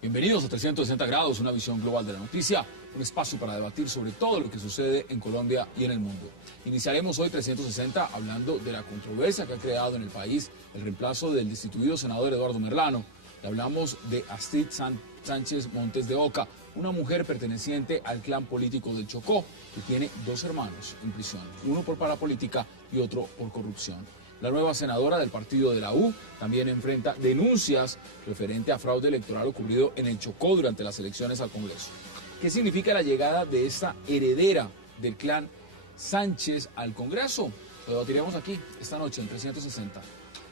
Bienvenidos a 360 grados, una visión global de la noticia, un espacio para debatir sobre todo lo que sucede en Colombia y en el mundo. Iniciaremos hoy 360 hablando de la controversia que ha creado en el país el reemplazo del destituido senador Eduardo Merlano. Y hablamos de Astrid Sánchez Montes de Oca, una mujer perteneciente al clan político del Chocó, que tiene dos hermanos en prisión, uno por parapolítica y otro por corrupción. La nueva senadora del partido de la U también enfrenta denuncias referente a fraude electoral ocurrido en el Chocó durante las elecciones al Congreso. ¿Qué significa la llegada de esta heredera del clan Sánchez al Congreso? Lo debatiremos aquí esta noche en 360.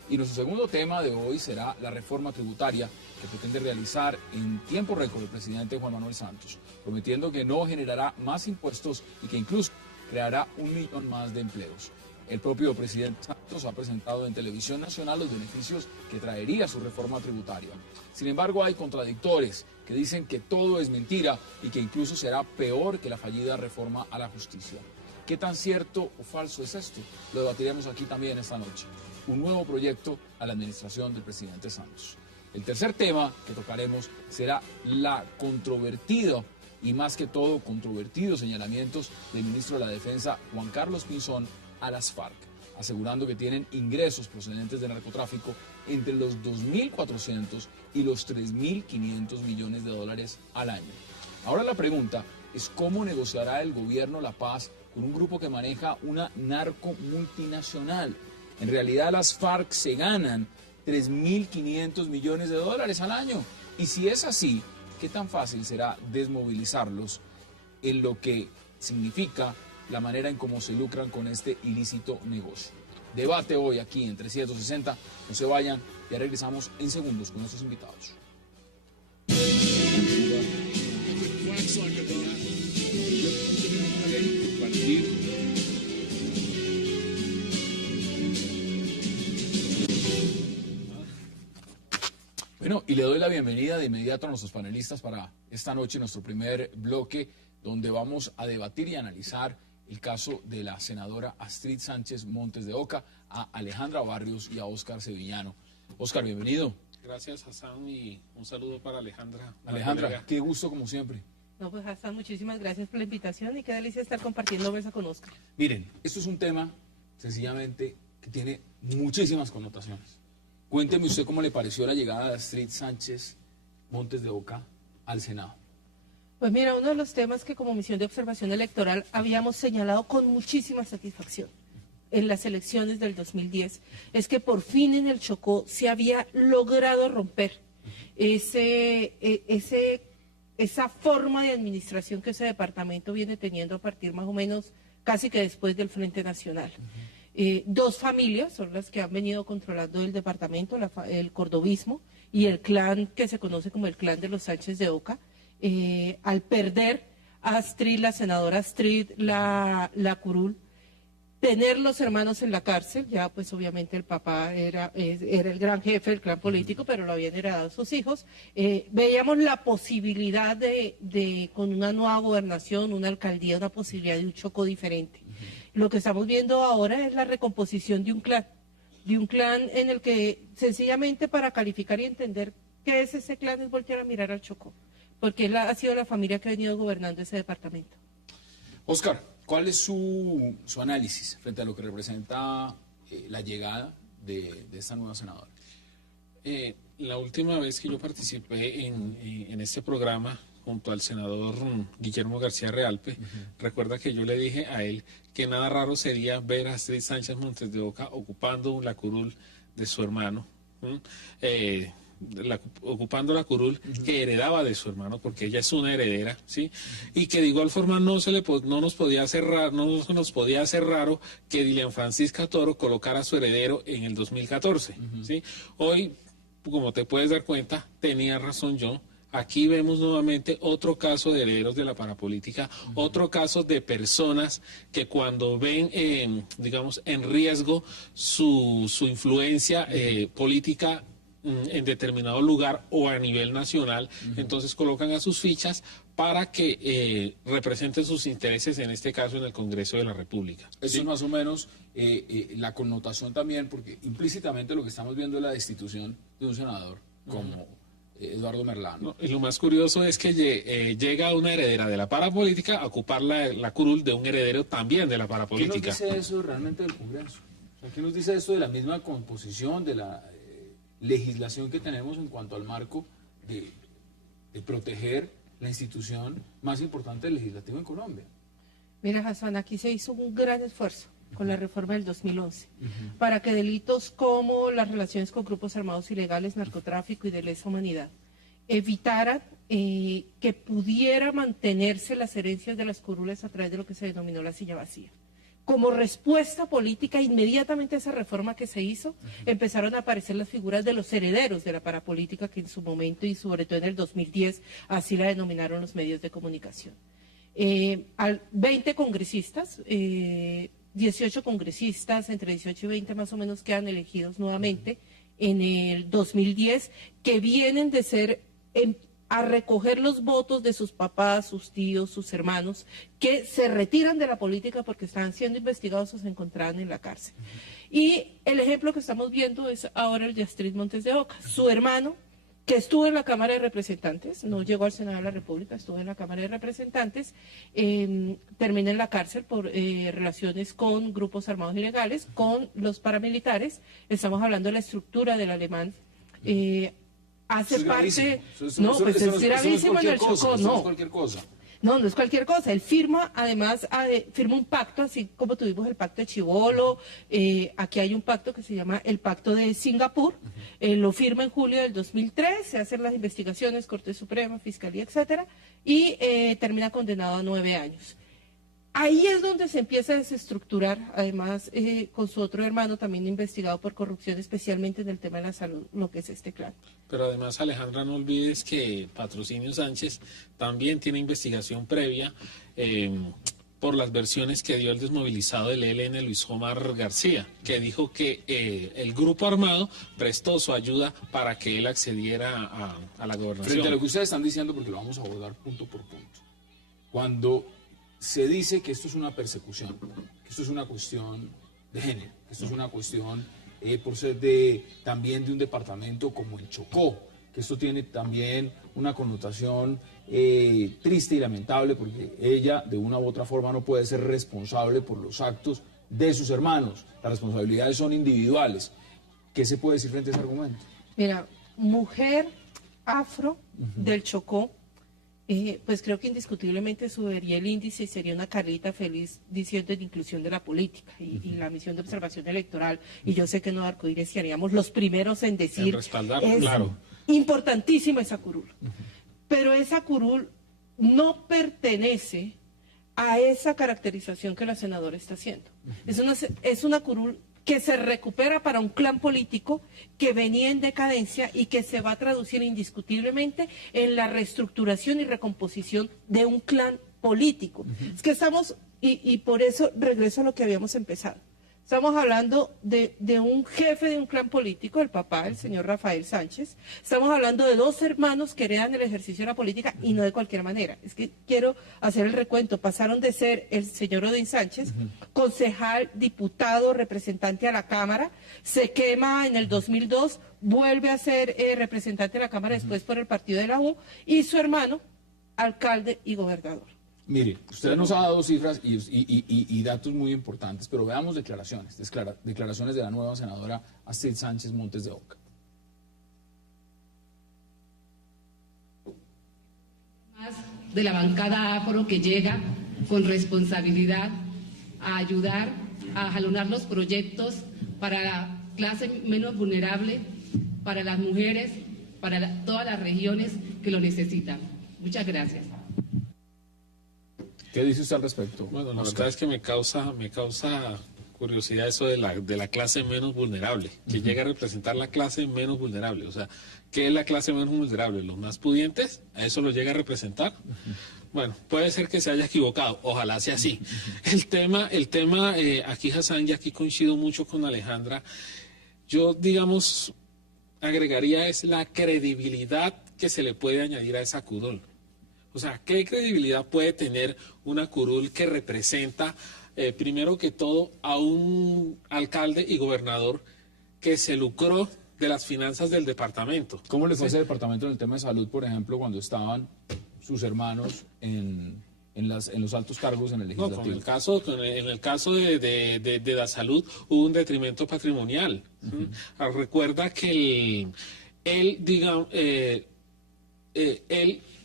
Y nuestro segundo tema de hoy será la reforma tributaria que pretende realizar en tiempo récord el presidente Juan Manuel Santos, prometiendo que no generará más impuestos y que incluso creará 1 millón más de empleos. El propio presidente Santos ha presentado en Televisión Nacional los beneficios que traería su reforma tributaria. Sin embargo, hay contradictores que dicen que todo es mentira y que incluso será peor que la fallida reforma a la justicia. ¿Qué tan cierto o falso es esto? Lo debatiremos aquí también esta noche. Un nuevo proyecto a la administración del presidente Santos. El tercer tema que tocaremos será la controvertida y más que todo controvertidos señalamientos del ministro de la Defensa, Juan Carlos Pinzón, a las FARC, asegurando que tienen ingresos procedentes de narcotráfico entre los 2.400 y los 3.500 millones de dólares al año. Ahora la pregunta es cómo negociará el gobierno la paz con un grupo que maneja una narco multinacional. En realidad las FARC se ganan 3.500 millones de dólares al año. Y si es así, ¿qué tan fácil será desmovilizarlos en lo que significa la manera en cómo se lucran con este ilícito negocio? Debate hoy aquí en 360. No se vayan, ya regresamos en segundos con nuestros invitados. Bueno, y le doy la bienvenida de inmediato a nuestros panelistas para esta noche, nuestro primer bloque, donde vamos a debatir y analizar el caso de la senadora Astrid Sánchez Montes de Oca, a Alejandra Barrios y a Óscar Sevillano. Óscar, bienvenido. Gracias, Hassan, y un saludo para Alejandra. Alejandra, qué gusto como siempre. No, pues Hassan, muchísimas gracias por la invitación y qué delicia estar compartiendo mesa con Óscar. Miren, esto es un tema sencillamente que tiene muchísimas connotaciones. Cuénteme usted cómo le pareció la llegada de Astrid Sánchez Montes de Oca al Senado. Pues mira, uno de los temas que como misión de observación electoral habíamos señalado con muchísima satisfacción en las elecciones del 2010 es que por fin en el Chocó se había logrado romper esa forma de administración que ese departamento viene teniendo a partir más o menos casi que después del Frente Nacional. Dos familias son las que han venido controlando el departamento, el cordobismo y el clan que se conoce como el clan de los Sánchez de Oca. Al perder a Astrid, la senadora Astrid, la curul, tener los hermanos en la cárcel, ya pues obviamente el papá era el gran jefe del clan político, pero lo habían heredado sus hijos, veíamos la posibilidad de con una nueva gobernación, una alcaldía, una posibilidad de un Chocó diferente. Lo que estamos viendo ahora es la recomposición de un clan en el que sencillamente para calificar y entender qué es ese clan es voltear a mirar al Chocó, porque ha sido la familia que ha venido gobernando ese departamento. Óscar, ¿cuál es su análisis frente a lo que representa la llegada de esta nueva senadora? La última vez que yo participé en este programa junto al senador Guillermo García Realpe, recuerda que yo le dije a él que nada raro sería ver a Astrid Sánchez Montes de Oca ocupando la curul de su hermano, ocupando la curul que heredaba de su hermano, porque ella es una heredera, ¿sí? Y que de igual forma no nos podía hacer raro que Dilian Francisca Toro colocara a su heredero en el 2014, ¿sí? Hoy, como te puedes dar cuenta, tenía razón yo. Aquí vemos nuevamente otro caso de herederos de la parapolítica, otro caso de personas que cuando ven, digamos, en riesgo su influencia política, en determinado lugar o a nivel nacional, entonces colocan a sus fichas para que representen sus intereses, en este caso en el Congreso de la República. Eso es más o menos la connotación también, porque implícitamente lo que estamos viendo es la destitución de un senador como Eduardo Merlano. No, y lo más curioso es que llega una heredera de la parapolítica a ocupar la curul de un heredero también de la parapolítica. ¿Qué nos dice eso realmente del Congreso? O sea, ¿qué nos dice eso de la misma composición, de la legislación que tenemos en cuanto al marco de proteger la institución más importante del legislativo en Colombia? Mira, Hassan, aquí se hizo un gran esfuerzo con la reforma del 2011 para que delitos como las relaciones con grupos armados ilegales, narcotráfico y de lesa humanidad evitaran que pudiera mantenerse las herencias de las curules a través de lo que se denominó la silla vacía. Como respuesta política, inmediatamente a esa reforma que se hizo, empezaron a aparecer las figuras de los herederos de la parapolítica, que en su momento y sobre todo en el 2010 así la denominaron los medios de comunicación. 20 congresistas, 18 congresistas, entre 18 y 20 más o menos quedan elegidos nuevamente en el 2010, que vienen de ser a recoger los votos de sus papás, sus tíos, sus hermanos, que se retiran de la política porque estaban siendo investigados o se encontraban en la cárcel. Y el ejemplo que estamos viendo es ahora el de Astrid Montes de Oca, su hermano, que estuvo en la Cámara de Representantes, no llegó al Senado de la República, estuvo en la Cámara de Representantes, termina en la cárcel por relaciones con grupos armados ilegales, con los paramilitares. Estamos hablando de la estructura del alemán. Hace parte... No, pues es gravísimo en el Chocó, no. No es cualquier cosa. No, no es cualquier cosa. Él firma, además, firma un pacto, así como tuvimos el pacto de Chibolo. Aquí hay un pacto que se llama el Pacto de Singapur. Lo firma en julio del 2003, se hacen las investigaciones, Corte Suprema, Fiscalía, etcétera, y termina condenado a 9 años. Ahí es donde se empieza a desestructurar, además, con su otro hermano también investigado por corrupción, especialmente en el tema de la salud, lo que es este clan. Pero además, Alejandra, no olvides que Patrocinio Sánchez también tiene investigación previa por las versiones que dio el desmovilizado del ELN, Luis Omar García, que dijo que el grupo armado prestó su ayuda para que él accediera a la gobernación. Frente a lo que ustedes están diciendo, porque lo vamos a abordar punto por punto. Cuando se dice que esto es una persecución, que esto es una cuestión de género, que esto es una cuestión por ser también de un departamento como el Chocó, que esto tiene también una connotación triste y lamentable, porque ella de una u otra forma no puede ser responsable por los actos de sus hermanos. Las responsabilidades son individuales. ¿Qué se puede decir frente a ese argumento? Mira, mujer afro del Chocó, pues creo que indiscutiblemente subiría el índice y sería una Carlita feliz diciendo en inclusión de la política y la misión de observación electoral. Y yo sé que no Arcoíris haríamos los primeros en decir, en respaldar, es claro, importantísima esa curul. Pero esa curul no pertenece a esa caracterización que la senadora está haciendo. Es una curul que se recupera para un clan político que venía en decadencia y que se va a traducir indiscutiblemente en la reestructuración y recomposición de un clan político. Es que estamos, y por eso regreso a lo que habíamos empezado, estamos hablando de un jefe de un clan político, el papá, el señor Rafael Sánchez. Estamos hablando de 2 hermanos que heredan el ejercicio de la política y no de cualquier manera. Es que quiero hacer el recuento. Pasaron de ser el señor Odín Sánchez, concejal, diputado, representante a la Cámara, se quema en el 2002, vuelve a ser representante de la Cámara después por el partido de la U, y su hermano, alcalde y gobernador. Mire, usted nos ha dado cifras y datos muy importantes, pero veamos declaraciones de la nueva senadora Astrid Sánchez Montes de Oca. Más de la bancada afro que llega con responsabilidad a ayudar a jalonar los proyectos para la clase menos vulnerable, para las mujeres, para todas las regiones que lo necesitan. Muchas gracias. ¿Qué dice usted al respecto? Bueno, la verdad es que me causa curiosidad eso de la clase menos vulnerable, que llega a representar la clase menos vulnerable. O sea, ¿qué es la clase menos vulnerable? ¿Los más pudientes? ¿A eso lo llega a representar? Bueno, puede ser que se haya equivocado, ojalá sea así. El tema aquí, Hassan, y aquí coincido mucho con Alejandra. Yo, digamos, agregaría es la credibilidad que se le puede añadir a esa curul. O sea, ¿qué credibilidad puede tener una curul que representa, primero que todo, a un alcalde y gobernador que se lucró de las finanzas del departamento? ¿Cómo le fue a ese departamento en el tema de salud, por ejemplo, cuando estaban sus hermanos en los altos cargos en el No, legislativo? en el caso de la salud hubo un detrimento patrimonial. Recuerda que él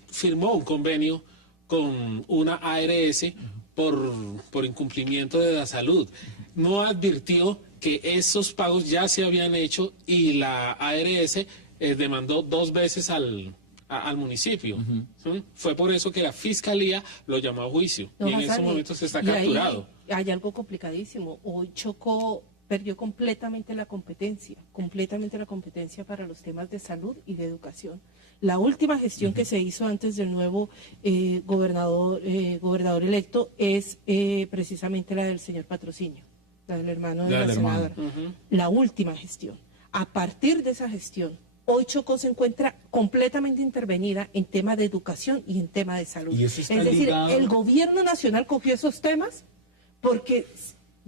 firmó un convenio con una ARS por incumplimiento de la salud. No advirtió que esos pagos ya se habían hecho y la ARS demandó 2 veces al municipio. ¿Sí? Fue por eso que la fiscalía lo llamó a juicio. No, y en Hassan, esos momentos está y ahí capturado. hay algo complicadísimo. Hoy Chocó perdió completamente la competencia para los temas de salud y de educación. La última gestión que se hizo antes del nuevo gobernador electo es precisamente la del señor Patrocinio, la del hermano de la senadora. La última gestión. A partir de esa gestión, hoy Chocó se encuentra completamente intervenida en tema de educación y en tema de salud. Y eso está es decir, ligado... el gobierno nacional cogió esos temas porque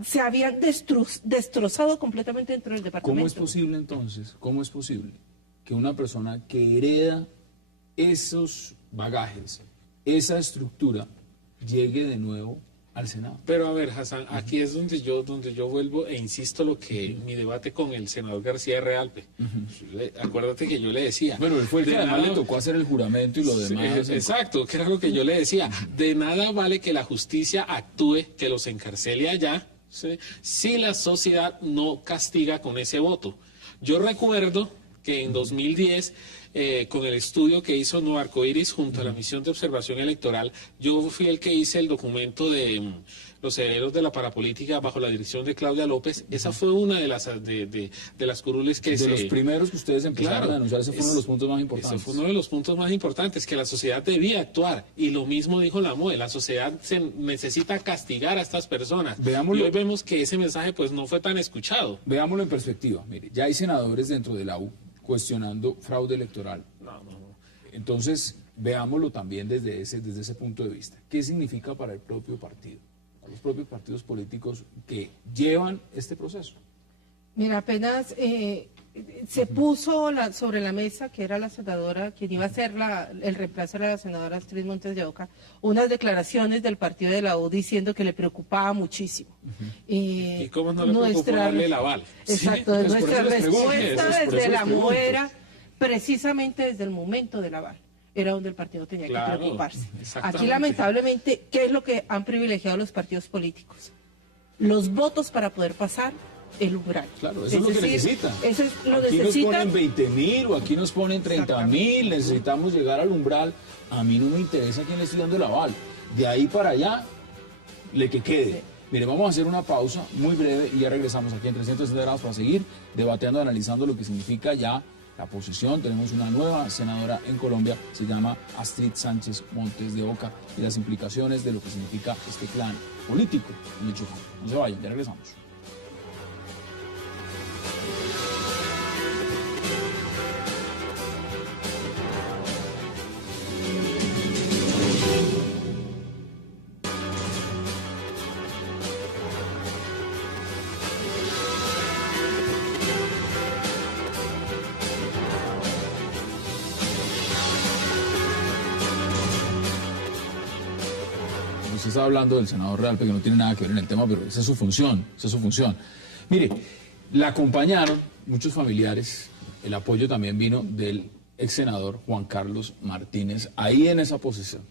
se habían destrozado completamente dentro del departamento. ¿Cómo es posible entonces? ¿Cómo es posible que una persona que hereda esos bagajes, esa estructura, llegue de nuevo al Senado? Pero a ver, Hassan, aquí es donde yo vuelvo e insisto lo que mi debate con el senador García de Realpe. Acuérdate que yo le decía. Bueno, él fue el que además nada, le tocó hacer el juramento y lo demás. Exacto, que era lo que yo le decía. De nada vale que la justicia actúe, que los encarcele allá, ¿sí? Si la sociedad no castiga con ese voto. Yo recuerdo que en 2010, con el estudio que hizo Nuevo Arcoiris junto a la misión de observación electoral, yo fui el que hice el documento de los herederos de la parapolítica bajo la dirección de Claudia López. Esa fue una de las curules que de los primeros que ustedes empezaron a denunciar, ese fue uno de los puntos más importantes. Ese fue uno de los puntos más importantes, que la sociedad debía actuar. Y lo mismo dijo la MOE, la sociedad se necesita castigar a estas personas. Veámoslo. Y hoy vemos que ese mensaje pues no fue tan escuchado. Veámoslo en perspectiva. Mire, ya hay senadores dentro de la U cuestionando fraude electoral. No. Entonces, veámoslo también desde ese punto de vista. ¿Qué significa para el propio partido? Para los propios partidos políticos que llevan este proceso. Mira, apenas se puso sobre la mesa, que era la senadora, quien iba a ser el reemplazo de la senadora Astrid Montes de Oca, unas declaraciones del partido de la U diciendo que le preocupaba muchísimo. ¿Y cómo no le preocupó darle el aval? Exacto, Sí, nuestra respuesta por desde eso la les MOE era precisamente desde el momento del aval. Era donde el partido tenía que preocuparse. Aquí, lamentablemente, ¿qué es lo que han privilegiado los partidos políticos? Los votos para poder pasar el umbral. Claro, eso es lo que necesitan. Eso es lo aquí necesitan. Nos ponen 20.000 o aquí nos ponen 30.000, necesitamos llegar al umbral. A mí no me interesa quién le estoy dando el aval. De ahí para allá, le que quede. Sí. Mire, vamos a hacer una pausa muy breve y ya regresamos aquí en 360 grados para seguir debateando, analizando lo que significa ya la posición. Tenemos una nueva senadora en Colombia, se llama Astrid Sánchez Montes de Oca, y las implicaciones de lo que significa este clan político en el Chocó. No se vayan, ya regresamos. Usted está hablando del senador Realpe, que no tiene nada que ver en el tema, pero esa es su función, Mire, la acompañaron muchos familiares, el apoyo también vino del ex senador Juan Carlos Martínez, ahí en esa posición.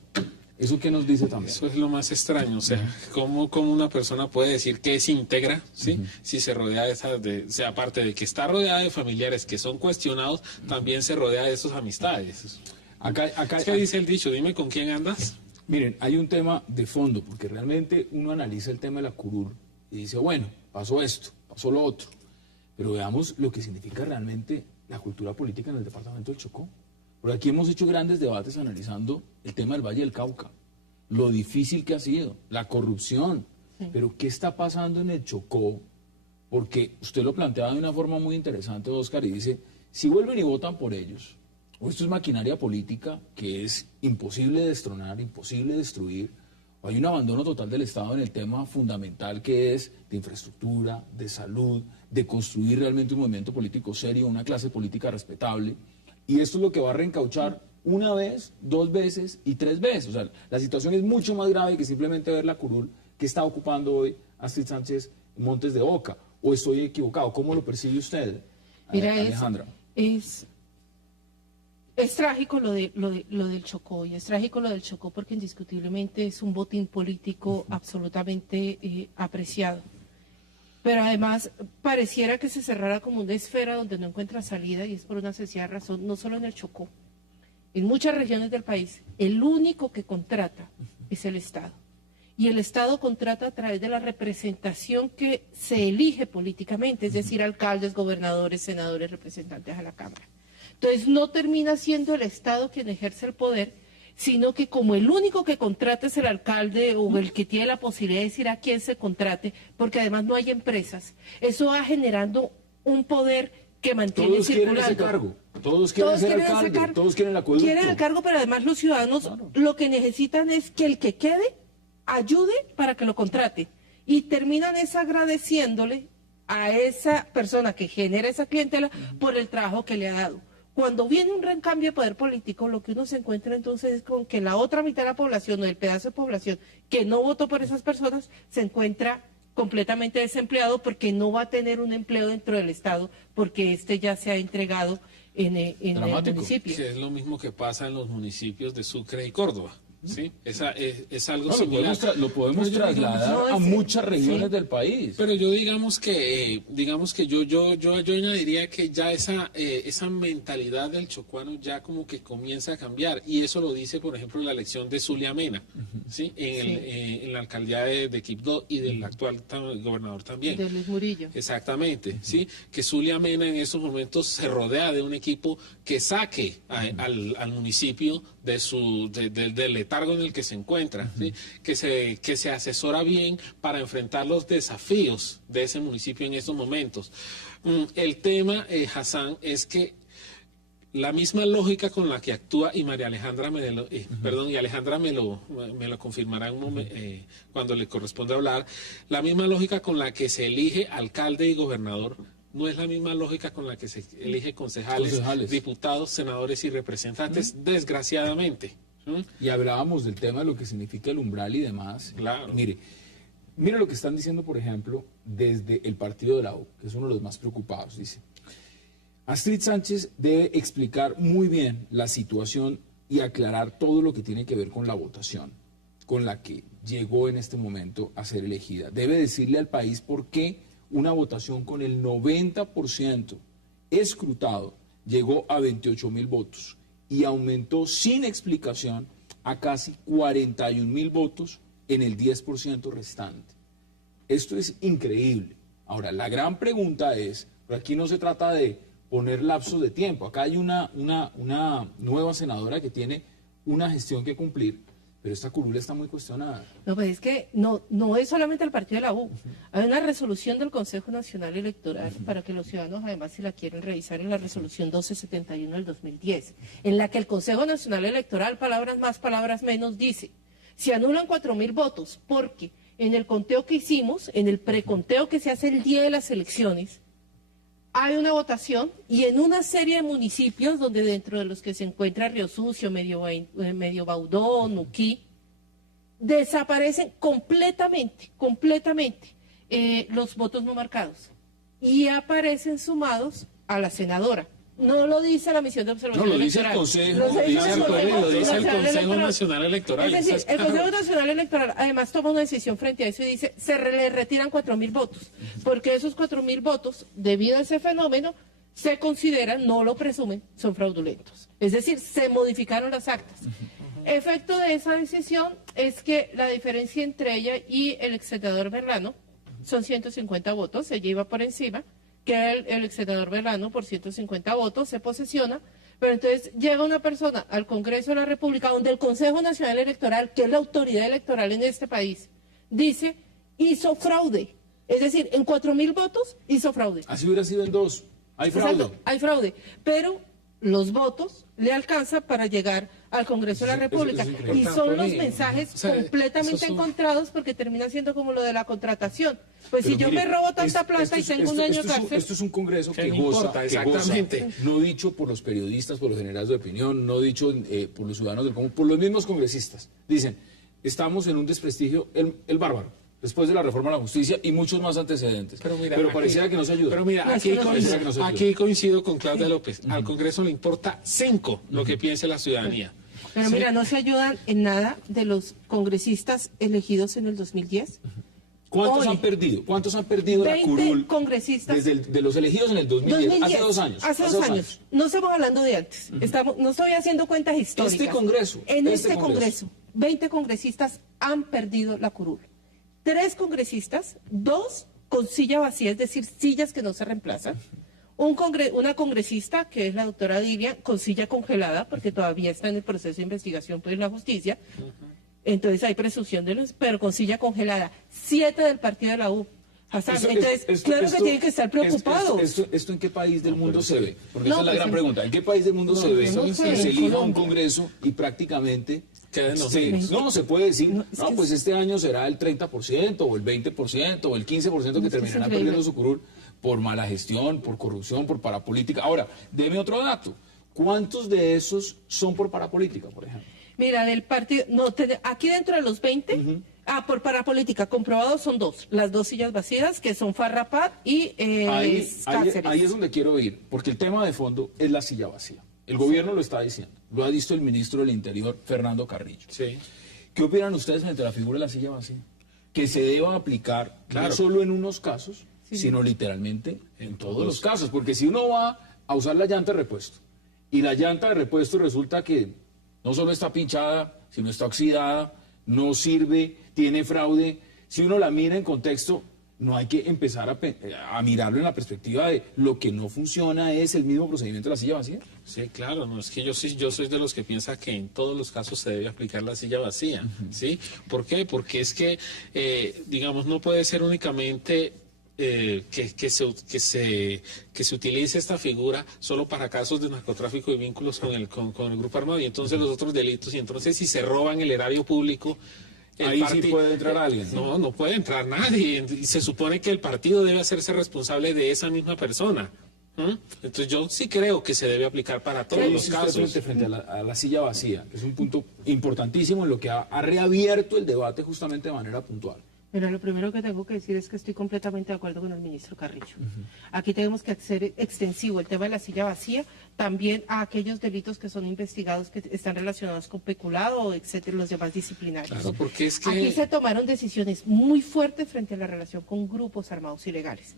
¿Eso qué nos dice también? Eso es lo más extraño, o sea, ¿cómo una persona puede decir que es íntegra, ¿sí? Si se rodea o sea, aparte de que está rodeada de familiares que son cuestionados, también se rodea de sus amistades. Acá es que dice el dicho, dime con quién andas. Miren, hay un tema de fondo, porque realmente uno analiza el tema de la curul y dice, bueno, pasó esto, pasó lo otro, pero veamos lo que significa realmente la cultura política en el departamento del Chocó. Porque aquí hemos hecho grandes debates analizando el tema del Valle del Cauca, lo difícil que ha sido, la corrupción, pero ¿qué está pasando en el Chocó? Porque usted lo planteaba de una forma muy interesante, Oscar, y dice, Si vuelven y votan por ellos, o esto es maquinaria política que es imposible de destronar, imposible de destruir, o hay un abandono total del Estado en el tema fundamental que es de infraestructura, de salud, de construir realmente un movimiento político serio, una clase política respetable, y esto es lo que va a reencauchar una vez, 2 veces y 3 veces. O sea, la situación es mucho más grave que simplemente ver la curul que está ocupando hoy Astrid Sánchez Montes de Oca. ¿O estoy equivocado? ¿Cómo lo percibe usted, Alejandra? Es trágico lo del Chocó, y es trágico lo del Chocó porque indiscutiblemente es un botín político absolutamente apreciado. Pero además pareciera que se cerrara como una esfera donde no encuentra salida, y es por una sencilla razón, no solo en el Chocó. En muchas regiones del país, el único que contrata es el Estado. Y el Estado contrata a través de la representación que se elige políticamente, es decir, alcaldes, gobernadores, senadores, representantes a la Cámara. Entonces no termina siendo el Estado quien ejerce el poder, sino que como el único que contrata es el alcalde o el que tiene la posibilidad de decir a quién se contrate, porque además no hay empresas, eso va generando un poder que mantiene todos circulando. Quieren ese cargo, todos quieren ser alcalde, todos quieren el acueducto. Quieren el cargo, pero además los ciudadanos lo que necesitan es que el que quede ayude para que lo contrate. Y terminan es agradeciéndole a esa persona que genera esa clientela por el trabajo que le ha dado. Cuando viene un recambio de poder político, lo que uno se encuentra entonces es con que la otra mitad de la población o el pedazo de población que no votó por esas personas se encuentra completamente desempleado porque no va a tener un empleo dentro del Estado porque este ya se ha entregado en el municipio. Que es lo mismo que pasa en los municipios de Sucre y Córdoba. ¿Sí? Es algo no, similar. Lo podemos trasladar a muchas regiones del país. Pero yo digamos que yo añadiría que ya esa mentalidad del chocuano ya como que comienza a cambiar, y eso lo dice por ejemplo la elección de Zulia Mena, ¿sí? En la alcaldía de Quibdó, y del actual gobernador también. De Luis Murillo. Exactamente, ¿sí? Que Zulia Mena en esos momentos se rodea de un equipo que saque al municipio del letargo en el que se encuentra, ¿sí? que se asesora bien para enfrentar los desafíos de ese municipio en estos momentos. El tema, Hassan, es que la misma lógica con la que actúa, y María Alejandra y Alejandra me lo confirmará cuando le corresponde hablar, la misma lógica con la que se elige alcalde y gobernador no es la misma lógica con la que se elige concejales, diputados, senadores y representantes, desgraciadamente. Y hablábamos del tema de lo que significa el umbral y demás. Claro. Mire lo que están diciendo, por ejemplo, desde el partido de la U, que es uno de los más preocupados. Dice, Astrid Sánchez debe explicar muy bien la situación y aclarar todo lo que tiene que ver con la votación con la que llegó en este momento a ser elegida. Debe decirle al país por qué una votación con el 90% escrutado llegó a 28.000 votos y aumentó sin explicación a casi 41.000 votos en el 10% restante. Esto es increíble. Ahora, la gran pregunta es, pero aquí no se trata de poner lapsos de tiempo, acá hay una nueva senadora que tiene una gestión que cumplir, pero esta curula está muy cuestionada. No, pues es que no es solamente el partido de la U. Hay una resolución del Consejo Nacional Electoral, para que los ciudadanos, además, si la quieren revisar, en la resolución 1271 del 2010, en la que el Consejo Nacional Electoral, palabras más, palabras menos, dice, se anulan 4.000 votos, porque en el conteo que hicimos, en el preconteo que se hace el día de las elecciones, hay una votación, y en una serie de municipios, donde dentro de los que se encuentra Río Sucio, Medio Baudó, Nuquí, desaparecen completamente los votos no marcados, y aparecen sumados a la senadora. No lo dice la misión de observación electoral. No, lo dice el Consejo Nacional Electoral. Es decir, el Consejo Nacional Electoral además toma una decisión frente a eso y dice, le retiran 4.000 votos, porque esos 4.000 votos, debido a ese fenómeno, se consideran, no lo presumen, son fraudulentos. Es decir, se modificaron las actas. Efecto de esa decisión es que la diferencia entre ella y el exsenador Berlano son 150 votos, ella iba por encima, que el exsenador Berlano por 150 votos se posesiona, pero entonces llega una persona al Congreso de la República, donde el Consejo Nacional Electoral, que es la autoridad electoral en este país, dice, hizo fraude. Es decir, en 4.000 votos hizo fraude. Así hubiera sido en 2. Hay fraude. Exacto, hay fraude, pero los votos le alcanzan para llegar al Congreso de la República. eso es increíble. Y son los mensajes O sea, completamente esos son- encontrados porque termina siendo como lo de la contratación. Pues Pero si yo mire, me robo tanta esto- plata esto y es- tengo esto- un año de esto es cárcel... Esto es un congreso Que que no goza, importa, que goza, exactamente. no dicho por los periodistas, por los generales de opinión, no dicho por los ciudadanos del común, por los mismos congresistas. Dicen, estamos en un desprestigio, el bárbaro, después de la reforma a la justicia y muchos más antecedentes. Pero mira, pero aquí- pareciera que no se ayuda. Pero mira, No, es aquí, que no pareciera que no se ayuda. aquí coincido con Claudia López. Al Congreso le importa 5 lo que piense la ciudadanía. Pero ¿Sí? mira, no se ayudan en nada de los congresistas elegidos en el 2010. ¿Cuántos Hoy, han perdido? ¿Cuántos han perdido la 20 curul congresistas. de los elegidos en el 2010? Hace 2 años. Hace 2 años. No estamos hablando de antes. No estoy haciendo cuentas históricas. Este Congreso, En este este Congreso. Congreso, 20 congresistas han perdido la curul. 3 congresistas, 2 con silla vacía, es decir, sillas que no se reemplazan. Una congresista, que es la doctora Dilia, con silla congelada, porque todavía está en el proceso de investigación por la justicia. Entonces hay presunción de los, pero con silla congelada. 7 del partido de la U. Hassan, entonces, claro que tienen que estar preocupados. ¿Esto en qué país del mundo se ve? Porque No, esa es la pues gran en- pregunta. ¿En qué país del mundo se ve no que sé, se en elija un Colombia. congreso y prácticamente Queda en los no se puede decir, No, es no, que pues este año será el 30% o el 20% o el 15% que Es que es terminará increíble. perdiendo su curul por mala gestión, por corrupción, por parapolítica? Ahora, deme otro dato. ¿Cuántos de esos son por parapolítica, por ejemplo? Mira, del partido, aquí dentro de los 20, por parapolítica, comprobados son 2, las 2 sillas vacías, que son Farrapaz y Cáceres. Ahí es donde quiero ir, porque el tema de fondo es la silla vacía. El gobierno lo está diciendo, lo ha dicho el ministro del Interior, Fernando Carrillo. Sí. ¿Qué opinan ustedes frente a la figura de la silla vacía? Que se deba aplicar Claro. no solo en unos casos, sino literalmente en todos los casos. Porque si uno va a usar la llanta de repuesto y la llanta de repuesto resulta que no solo está pinchada, sino está oxidada, no sirve, tiene fraude, si uno la mira en contexto, no hay que empezar a mirarlo en la perspectiva de lo que no funciona es el mismo procedimiento de la silla vacía. Sí, claro, no es que yo soy de los que piensa que en todos los casos se debe aplicar la silla vacía, ¿sí? ¿Por qué? Porque es que, digamos, no puede ser únicamente que se utilice esta figura solo para casos de narcotráfico y vínculos con el grupo armado y entonces los otros delitos y entonces si se roban el erario público. Ahí sí puede entrar alguien. No puede entrar nadie. Y se supone que el partido debe hacerse responsable de esa misma persona. Entonces yo sí creo que se debe aplicar para todos ¿Qué los dice usted casos. frente a la silla vacía? Que es un punto importantísimo en lo que ha reabierto el debate justamente de manera puntual. Mira, lo primero que tengo que decir es que estoy completamente de acuerdo con el ministro Carrillo. Aquí tenemos que hacer extensivo el tema de la silla vacía también a aquellos delitos que son investigados que están relacionados con peculado, etcétera, los demás disciplinarios. Claro, porque es que... Aquí se tomaron decisiones muy fuertes frente a la relación con grupos armados ilegales,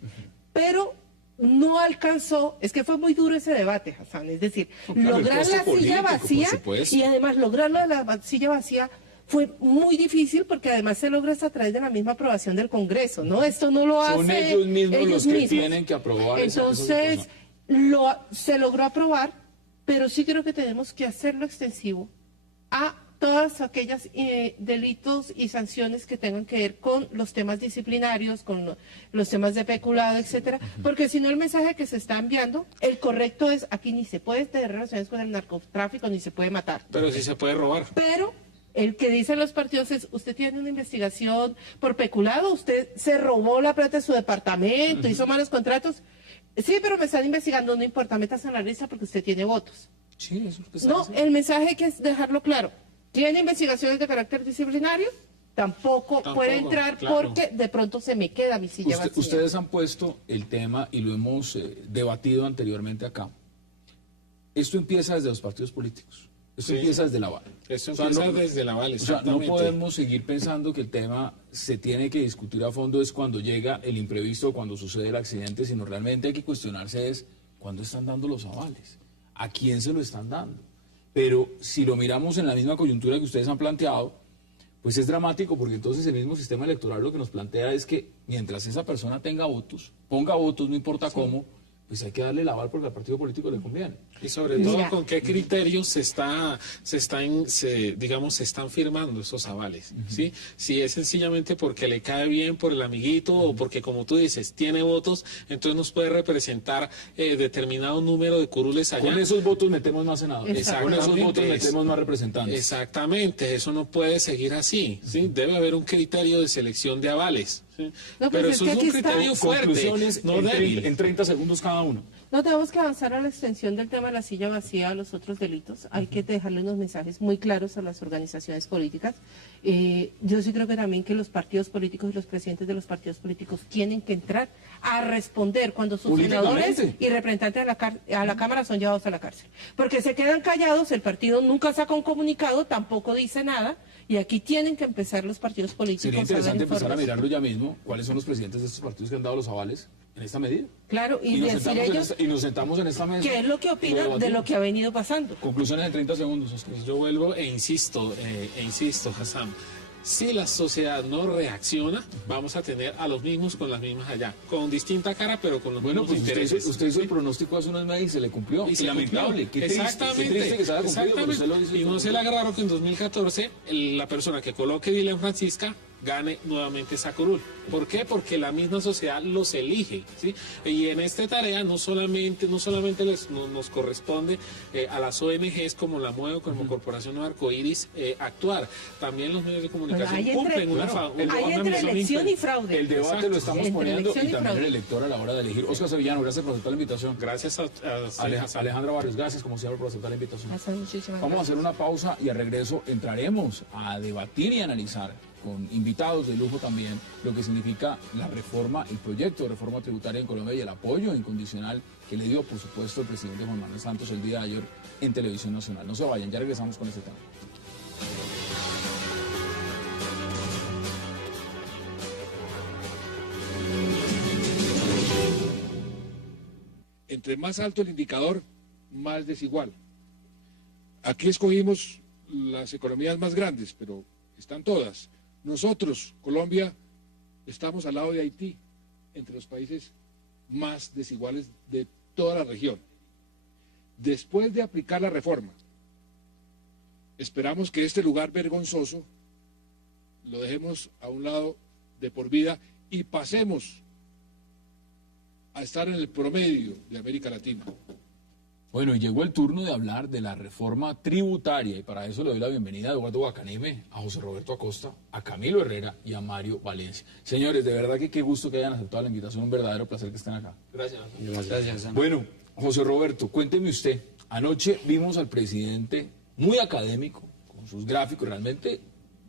pero no alcanzó, es que fue muy duro ese debate, Hassan, es decir, Claro, el lograr costo la silla político, por vacía supuesto. y además lograr lo de la silla vacía fue muy difícil porque además se logra esto a través de la misma aprobación del Congreso, ¿no? Esto no lo Son hace ellos mismos los que tienen que aprobar Entonces, se logró aprobar, pero sí creo que tenemos que hacerlo extensivo a todas aquellas delitos y sanciones que tengan que ver con los temas disciplinarios, con los temas de peculado, etcétera, porque si no el mensaje que se está enviando, el correcto es aquí ni se puede tener relaciones con el narcotráfico ni se puede matar. Pero sí se puede robar. Pero el que dicen los partidos es, usted tiene una investigación por peculado, usted se robó la plata de su departamento, hizo malos contratos. Sí, pero me están investigando, no importa, metas en la lista porque usted tiene votos. Sí, eso es lo que está No, diciendo. el mensaje que es dejarlo claro. ¿Tiene investigaciones de carácter disciplinario? Tampoco puede entrar claro. porque de pronto se me queda mi silla vacía. Ustedes han puesto el tema y lo hemos debatido anteriormente acá. Esto empieza desde los partidos políticos. Esto Sí. empieza desde la bala. Eso O sea, empieza no- desde la bala, O sea, no exactamente. podemos seguir pensando que el tema se tiene que discutir a fondo es cuando llega el imprevisto, cuando sucede el accidente, sino realmente hay que cuestionarse es cuándo están dando los avales, a quién se lo están dando. Pero si lo miramos en la misma coyuntura que ustedes han planteado, pues es dramático porque entonces el mismo sistema electoral lo que nos plantea es que mientras esa persona tenga votos, ponga votos, no importa cómo, pues hay que darle el aval porque al partido político le conviene. Y sobre todo, ¿con qué criterios se están firmando esos avales? ¿Sí? Si es sencillamente porque le cae bien por el amiguito o porque, como tú dices, tiene votos, entonces nos puede representar determinado número de curules allá. Con esos votos metemos más senadores. Con esos votos Exactamente. metemos más representantes. Exactamente, eso no puede seguir así. ¿Sí? Debe haber un criterio de selección de avales. ¿Sí? No, Pero pues eso es es que un aquí está- criterio fuerte, Conclusiones no débil. en 30 segundos cada uno. No tenemos que avanzar a la extensión del tema de la silla vacía a los otros delitos. Hay que dejarle unos mensajes muy claros a las organizaciones políticas. Yo sí creo que también que los partidos políticos y los presidentes de los partidos políticos tienen que entrar a responder cuando sus senadores y representantes a la Cámara son llevados a la cárcel. Porque se quedan callados, el partido nunca saca un comunicado, tampoco dice nada, y aquí tienen que empezar los partidos políticos Sería a dar interesante empezar a informes. mirarlo ya mismo, cuáles son los presidentes de estos partidos que han dado los avales en esta medida. Claro, y decir ellos y nos sentamos en esta mesa. qué es lo que opinan de lo que ha venido pasando. Conclusiones en 30 segundos, Oscar. Pues yo vuelvo e insisto, Hassan. Si la sociedad no reacciona, vamos a tener a los mismos con las mismas allá, con distinta cara, pero con los Bueno, mismos pues intereses. usted hizo el pronóstico hace unos meses y se le cumplió. Y se lamentable. cumplió. Qué triste, Exactamente, qué triste que se haya cumplido, pero usted lo exactamente. dice. Y no se le agrada que en 2014 la persona que coloque Dylan Francisca gane nuevamente esa curul. ¿Por qué? Porque la misma sociedad los elige, ¿sí? Y en esta tarea no solamente nos corresponde a las ONGs como la MUEO, como Corporación Nueva Arcoíris, actuar. También los medios de comunicación hay cumplen hay entre elección y fraude. El debate Exacto. lo estamos Entre poniendo elección y y también fraude. el elector a la hora de elegir. Oscar Sevillano, gracias por aceptar la invitación. Gracias a Alejandra Barrios, gracias como siempre por aceptar la invitación. Hassan, muchísimas Vamos a hacer gracias. una pausa y al regreso entraremos a debatir y analizar con invitados de lujo también lo que significa la reforma, el proyecto de reforma tributaria en Colombia y el apoyo incondicional que le dio, por supuesto, el presidente Juan Manuel Santos el día de ayer en Televisión Nacional. No se vayan, ya regresamos con este tema. Entre más alto el indicador, más desigual. Aquí escogimos las economías más grandes, pero están todas. Nosotros, Colombia, estamos al lado de Haití, entre los países más desiguales de toda la región. Después de aplicar la reforma, esperamos que este lugar vergonzoso lo dejemos a un lado de por vida y pasemos a estar en el promedio de América Latina. Bueno, y llegó el turno de hablar de la reforma tributaria y para eso le doy la bienvenida a Eduardo Guacaneme, a José Roberto Acosta, a Camilo Herrera y a Mario Valencia. Señores, de verdad que qué gusto que hayan aceptado la invitación, un verdadero placer que estén acá. Gracias. Bueno, José Roberto, cuénteme usted, anoche vimos al presidente muy académico, con sus gráficos realmente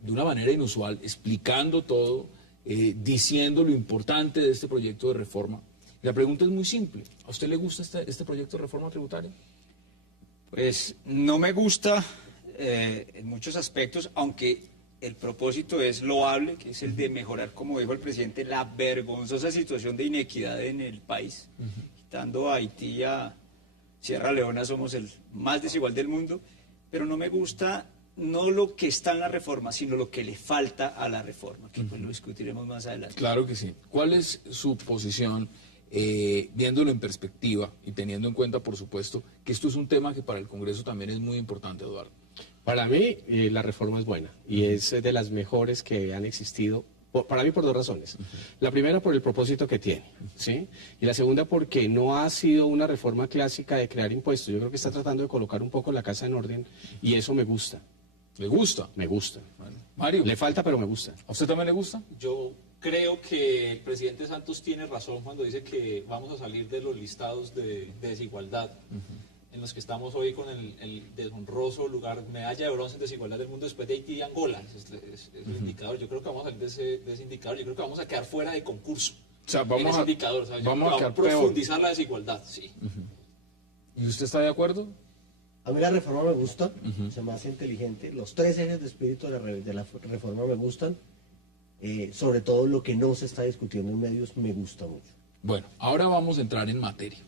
de una manera inusual, explicando todo, diciendo lo importante de este proyecto de reforma. La pregunta es muy simple. ¿A usted le gusta este proyecto de reforma tributaria? Pues no me gusta en muchos aspectos, aunque el propósito es loable, que es el de mejorar, como dijo el presidente, la vergonzosa situación de inequidad en el país. Quitando a Haití y a Sierra Leona somos el más desigual del mundo, pero no me gusta no lo que está en la reforma, sino lo que le falta a la reforma, que pues lo discutiremos más adelante. Claro que sí. ¿Cuál es su posición, viéndolo en perspectiva y teniendo en cuenta, por supuesto, que esto es un tema que para el Congreso también es muy importante, Eduardo? Para mí, la reforma es buena y es de las mejores que han existido. Para mí por dos razones. La primera por el propósito que tiene, ¿sí? Y la segunda porque no ha sido una reforma clásica de crear impuestos. Yo creo que está tratando de colocar un poco la casa en orden y eso me gusta. ¿Le gusta? Me gusta. Bueno, Mario, Le falta, pero me gusta. ¿a usted también le gusta? Yo creo que el presidente Santos tiene razón cuando dice que vamos a salir de los listados de desigualdad en los que estamos hoy con el deshonroso lugar, medalla de bronce en desigualdad del mundo después de Haití y Angola. Es el indicador. Yo creo que vamos a salir de ese indicador. Yo creo que vamos a quedar fuera de concurso. O sea, en vamos ese a, indicador. O sea, yo vamos creo a que quedar profundizar la desigualdad, sí. ¿Y usted está de acuerdo? A mí la reforma me gusta, se me hace inteligente. Los tres ejes de espíritu de la reforma me gustan. Sobre todo lo que no se está discutiendo en medios me gusta mucho. Bueno, ahora vamos a entrar en materia.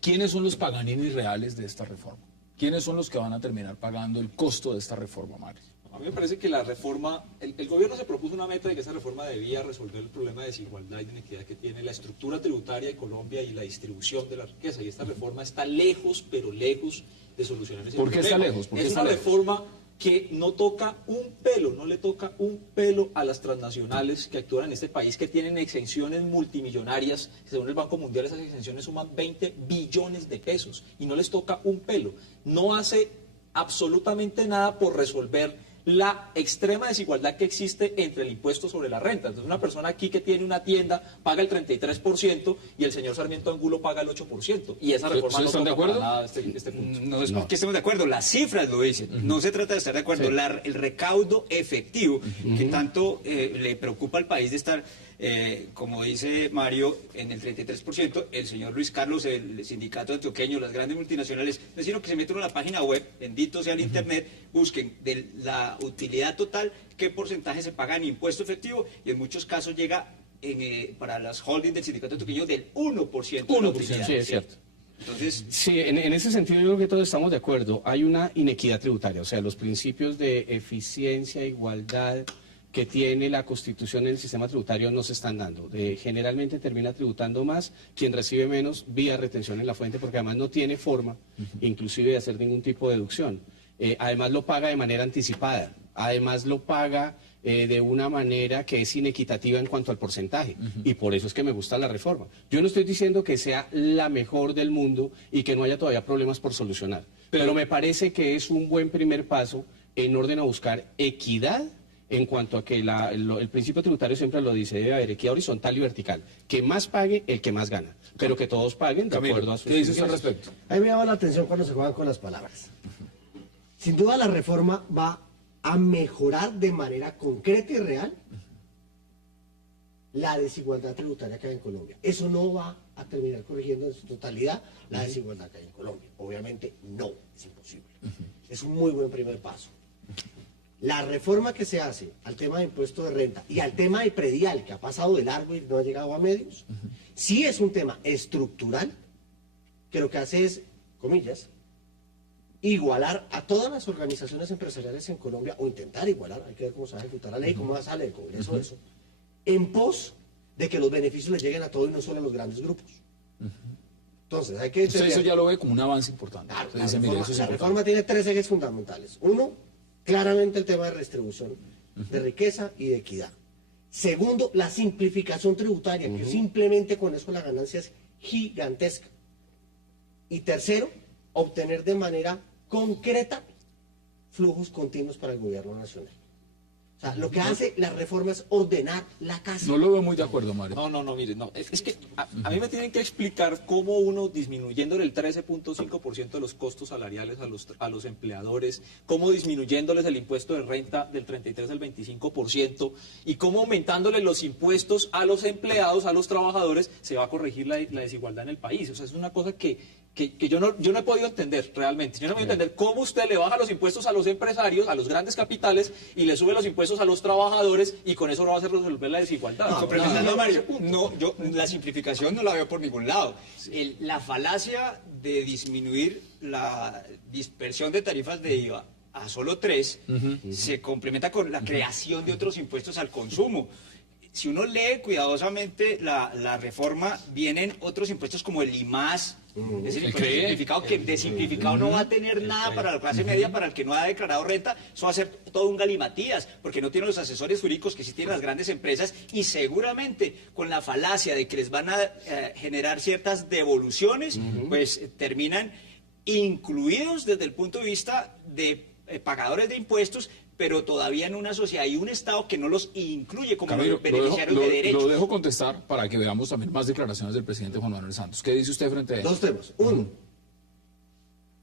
¿Quiénes son los paganinis reales de esta reforma? ¿Quiénes son los que van a terminar pagando el costo de esta reforma, Mario? A mí me parece que la reforma, el gobierno se propuso una meta de que esa reforma debía resolver el problema de desigualdad y de inequidad que tiene la estructura tributaria de Colombia y la distribución de la riqueza. Y esta reforma está lejos, pero lejos de solucionar ese ¿Por qué problema. está lejos? ¿Por qué Es está una lejos? reforma que no toca un pelo, no le toca un pelo a las transnacionales que actúan en este país, que tienen exenciones multimillonarias. Según el Banco Mundial, esas exenciones suman 20 billones de pesos y no les toca un pelo. No hace absolutamente nada por resolver la extrema desigualdad que existe entre el impuesto sobre la renta. Entonces, una persona aquí que tiene una tienda paga el 33% y el señor Sarmiento Angulo paga el 8%. Y esa reforma no están de toca para acuerdo? nada este punto. No es porque estemos de acuerdo, las cifras lo dicen. No se trata de estar de acuerdo. Sí. El recaudo efectivo que tanto le preocupa al país de estar, como dice Mario, en el 33%, el señor Luis Carlos, el sindicato antioqueño, las grandes multinacionales, decían que se metan a la página web, bendito sea el Internet, busquen de la utilidad total, qué porcentaje se paga en impuesto efectivo, y en muchos casos llega para las holdings del sindicato antioqueño del 1% de la utilidad. Sí, es cierto. Entonces, Sí, en ese sentido yo creo que todos estamos de acuerdo. Hay una inequidad tributaria, o sea, los principios de eficiencia, igualdad que tiene la Constitución en el sistema tributario no se están dando. Generalmente termina tributando más quien recibe menos vía retención en la fuente, porque además no tiene forma, inclusive, de hacer ningún tipo de deducción. Además lo paga de manera anticipada, además lo paga de una manera que es inequitativa en cuanto al porcentaje, y por eso es que me gusta la reforma. Yo no estoy diciendo que sea la mejor del mundo y que no haya todavía problemas por solucionar, pero me parece que es un buen primer paso en orden a buscar equidad en cuanto a que el principio tributario siempre lo dice, debe haber equidad horizontal y vertical, que más pague el que más gana, pero que todos paguen de acuerdo a sus ¿Qué dice usted al ingresos. respecto? A mí me llama la atención cuando se juegan con las palabras. Sin duda la reforma va a mejorar de manera concreta y real la desigualdad tributaria que hay en Colombia. Eso no va a terminar corrigiendo en su totalidad la desigualdad que hay en Colombia. Obviamente no, es imposible. Es un muy buen primer paso. La reforma que se hace al tema de impuesto de renta y al tema de predial, que ha pasado de largo y no ha llegado a medios, sí es un tema estructural, que lo que hace es, comillas, igualar a todas las organizaciones empresariales en Colombia, o intentar igualar, hay que ver cómo se va a ejecutar la ley, cómo sale del Congreso eso, en pos de que los beneficios les lleguen a todos y no solo a los grandes grupos. Entonces, hay que Usted entender... eso ya lo ve como un avance importante. Claro, Usted la dice, mire, reforma, eso es la importante. reforma tiene tres ejes fundamentales. Uno, claramente el tema de redistribución de riqueza y de equidad. Segundo, la simplificación tributaria, que simplemente con eso la ganancia es gigantesca. Y tercero, obtener de manera concreta flujos continuos para el gobierno nacional. O sea, lo que hace la reforma es ordenar la casa. No lo veo muy de acuerdo, Mario. No, mire, no. Es que a mí me tienen que explicar cómo uno, disminuyéndole el 13.5% de los costos salariales a los empleadores, cómo disminuyéndoles el impuesto de renta del 33 al 25%, y cómo aumentándole los impuestos a los empleados, a los trabajadores, se va a corregir la desigualdad en el país. O sea, es una cosa que yo no he podido entender realmente. Yo no he podido entender cómo usted le baja los impuestos a los empresarios, a los grandes capitales, y le sube los impuestos a los trabajadores, y con eso no va a hacer resolver la desigualdad. complementando a Mario, yo la simplificación no la veo por ningún lado. La falacia de disminuir la dispersión de tarifas de IVA a solo 3 se complementa con la creación de otros impuestos al consumo. Si uno lee cuidadosamente la reforma, vienen otros impuestos como el IMAS, es decir, el impuesto simplificado, que de simplificado no va a tener nada para la clase media, para el que no ha declarado renta. Eso va a ser todo un galimatías, porque no tiene los asesores jurídicos que sí tienen las grandes empresas, y seguramente con la falacia de que les van a generar ciertas devoluciones, pues terminan incluidos desde el punto de vista de pagadores de impuestos, pero todavía en una sociedad y un Estado que no los incluye como Camilo, beneficiarios de derechos. Lo dejo contestar para que veamos también más declaraciones del presidente Juan Manuel Santos. ¿Qué dice usted frente a él? Dos temas. Uno,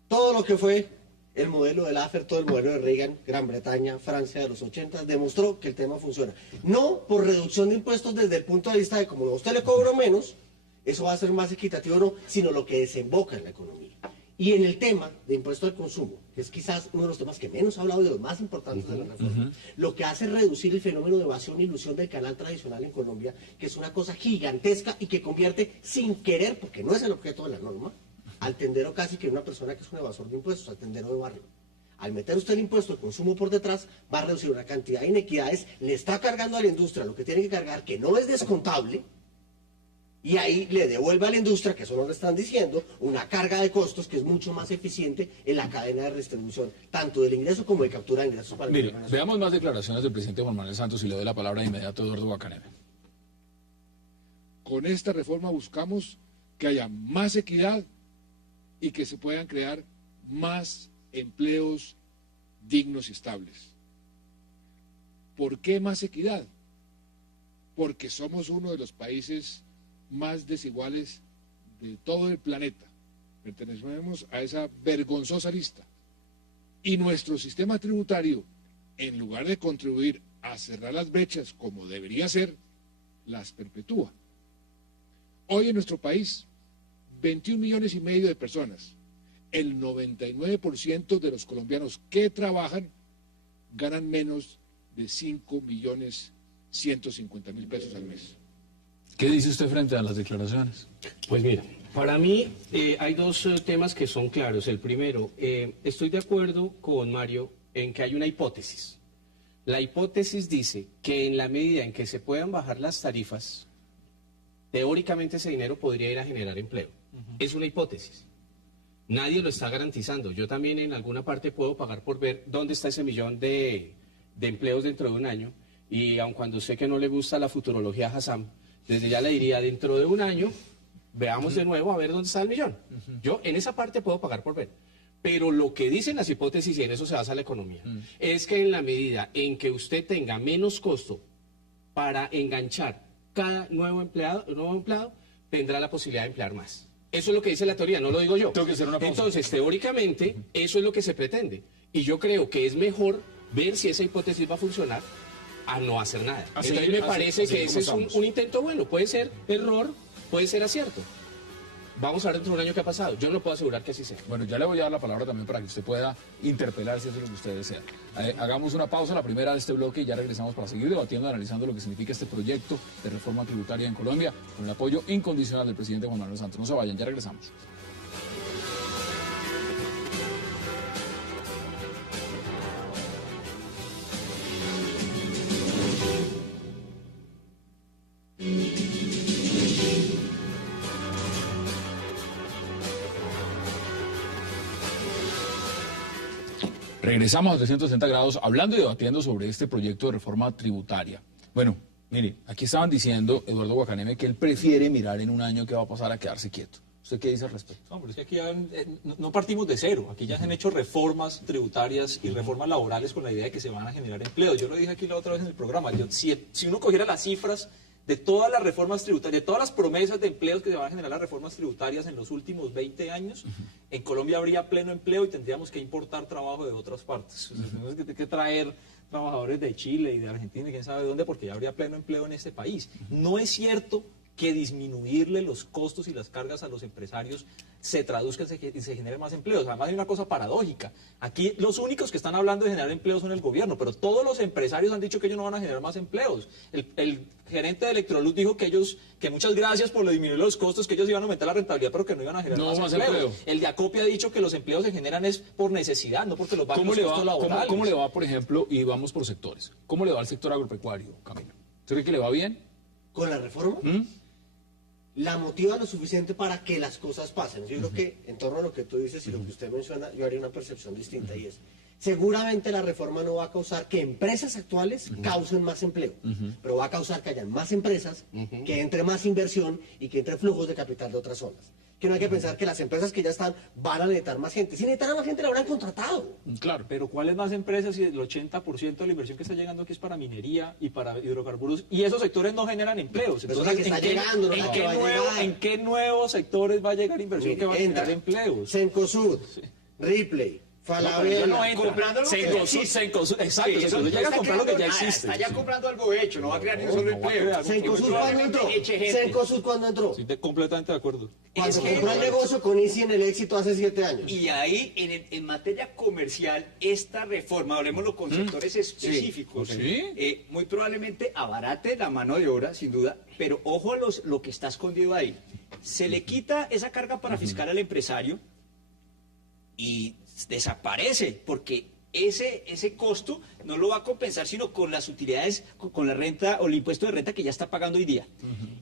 todo lo que fue el modelo de Laffer, todo el modelo de Reagan, Gran Bretaña, Francia de los 80, demostró que el tema funciona. No por reducción de impuestos desde el punto de vista de como a usted le cobro menos, eso va a ser más equitativo o no, sino lo que desemboca en la economía. Y en el tema de impuesto al consumo, que es quizás uno de los temas que menos ha hablado y de los más importantes de la reforma, lo que hace es reducir el fenómeno de evasión e ilusión del canal tradicional en Colombia, que es una cosa gigantesca y que convierte sin querer, porque no es el objeto de la norma, al tendero casi que una persona que es un evasor de impuestos, al tendero de barrio. al meter usted el impuesto al consumo por detrás, va a reducir una cantidad de inequidades, le está cargando a la industria lo que tiene que cargar, que no es descontable, y ahí le devuelve a la industria, que eso no le están diciendo, una carga de costos que es mucho más eficiente en la cadena de distribución, tanto del ingreso como de captura de ingresos para el Mire, gobierno nacional. veamos más declaraciones del presidente Juan Manuel Santos y le doy la palabra de inmediato a Eduardo Guacaneve. Con esta reforma buscamos que haya más equidad y que se puedan crear más empleos dignos y estables. ¿Por qué más equidad? Porque somos uno de los países más desiguales de todo el planeta. Pertenecemos a esa vergonzosa lista. Y nuestro sistema tributario, en lugar de contribuir a cerrar las brechas como debería ser, las perpetúa. Hoy en nuestro país, 21,5 millones de personas, el 99% de los colombianos que trabajan ganan menos de 5,150,000 pesos al mes. ¿Qué dice usted frente a las declaraciones? Pues mira, para mí hay dos temas que son claros. El primero, estoy de acuerdo con Mario en que hay una hipótesis. La hipótesis dice que en la medida en que se puedan bajar las tarifas, teóricamente ese dinero podría ir a generar empleo. Es una hipótesis. Nadie lo está garantizando. Yo también en alguna parte puedo pagar por ver dónde está ese millón de empleos dentro de un año. Y aun cuando sé que no le gusta la futurología a Hassam, desde ya le diría, dentro de un año, veamos de nuevo a ver dónde está el millón. Yo en esa parte puedo pagar por ver. Pero lo que dicen las hipótesis, y en eso se basa la economía, es que en la medida en que usted tenga menos costo para enganchar cada nuevo empleado, tendrá la posibilidad de emplear más. Eso es lo que dice la teoría, no lo digo yo. Tengo que hacer una pausa. Entonces, teóricamente, eso es lo que se pretende. Y yo creo que es mejor ver si esa hipótesis va a funcionar a no hacer nada. Entonces me parece que ese es un intento bueno. Puede ser error, puede ser acierto. Vamos a ver dentro de un año qué ha pasado. Yo no puedo asegurar que así sea. Bueno, ya le voy a dar la palabra también para que usted pueda interpelar si eso es lo que usted desea. Hagamos una pausa, la primera de este bloque, y ya regresamos para seguir debatiendo y analizando lo que significa este proyecto de reforma tributaria en Colombia, con el apoyo incondicional del presidente Juan Manuel Santos. No se vayan, ya regresamos. Regresamos a 360 grados hablando y debatiendo sobre este proyecto de reforma tributaria. Bueno, mire, aquí estaban diciendo Eduardo Guacaneve que él prefiere mirar en un año qué va a pasar a quedarse quieto. ¿Usted qué dice al respecto? No, pero es que aquí ya, no partimos de cero. Aquí ya se han hecho reformas tributarias y reformas laborales con la idea de que se van a generar empleos. Yo lo dije aquí la otra vez en el programa. Si uno cogiera las cifras de todas las reformas tributarias, de todas las promesas de empleos que se van a generar las reformas tributarias en los últimos 20 años, en Colombia habría pleno empleo y tendríamos que importar trabajo de otras partes. Tenemos que traer trabajadores de Chile y de Argentina y quién sabe dónde, porque ya habría pleno empleo en este país. No es cierto que disminuirle los costos y las cargas a los empresarios se traduzca y se genere más empleos. Además hay una cosa paradójica. Aquí los únicos que están hablando de generar empleos son el gobierno, pero todos los empresarios han dicho que ellos no van a generar más empleos. El gerente de Electroluz dijo que muchas gracias por disminuir los costos, que ellos iban a aumentar la rentabilidad, pero que no iban a generar más empleos. El de Acopia ha dicho que los empleos se generan es por necesidad, no porque los bajen los costos laborales. ¿Cómo le va, por ejemplo, y vamos por sectores? ¿Cómo le va al sector agropecuario, Camilo? ¿Usted cree que le va bien? ¿Con la reforma? La motiva lo suficiente para que las cosas pasen. Yo creo que en torno a lo que tú dices y lo que usted menciona, yo haría una percepción distinta y es, seguramente la reforma no va a causar que empresas actuales causen más empleo, pero va a causar que hayan más empresas, que entre más inversión y que entre flujos de capital de otras zonas. Que no hay que pensar que las empresas que ya están van a necesitar más gente. Si necesitaran más gente, la habrán contratado. Claro. Pero ¿cuáles más empresas si el 80% de la inversión que está llegando aquí es para minería y para hidrocarburos? Y esos sectores no generan empleos. Entonces, ¿en qué nuevos sectores va a llegar inversión que va a generar empleos? Cencosud, Ripley, Falabella, comprando lo que ya existe. Exacto, Cencosud llega a comprar lo que ya existe. Está ya comprando algo hecho, no va a crear ni un solo empleo. Cencosud cuando entró. Cencosud cuando entró. Sí, completamente de acuerdo. Cuando compró el negocio con Easy en el éxito hace 7 años. Y ahí, en materia comercial, esta reforma, hablemoslo con sectores específicos, muy probablemente abarate la mano de obra, sin duda, pero ojo a lo que está escondido ahí. Se le quita esa carga para fiscal al empresario y desaparece, porque ese costo no lo va a compensar sino con las utilidades, con la renta o el impuesto de renta que ya está pagando hoy día.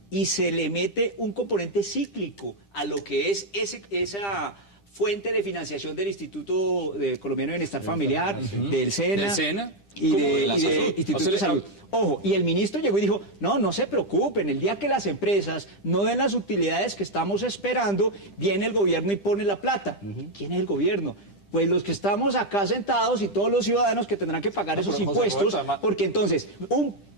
Y se le mete un componente cíclico a lo que es esa fuente de financiación del Instituto Colombiano de Bienestar Familiar, del SENA, y de Instituto de Salud. Ojo, y el ministro llegó y dijo, no se preocupen, el día que las empresas no den las utilidades que estamos esperando, viene el gobierno y pone la plata. ¿Quién es el gobierno? Pues los que estamos acá sentados y todos los ciudadanos que tendrán que pagar esos impuestos, porque entonces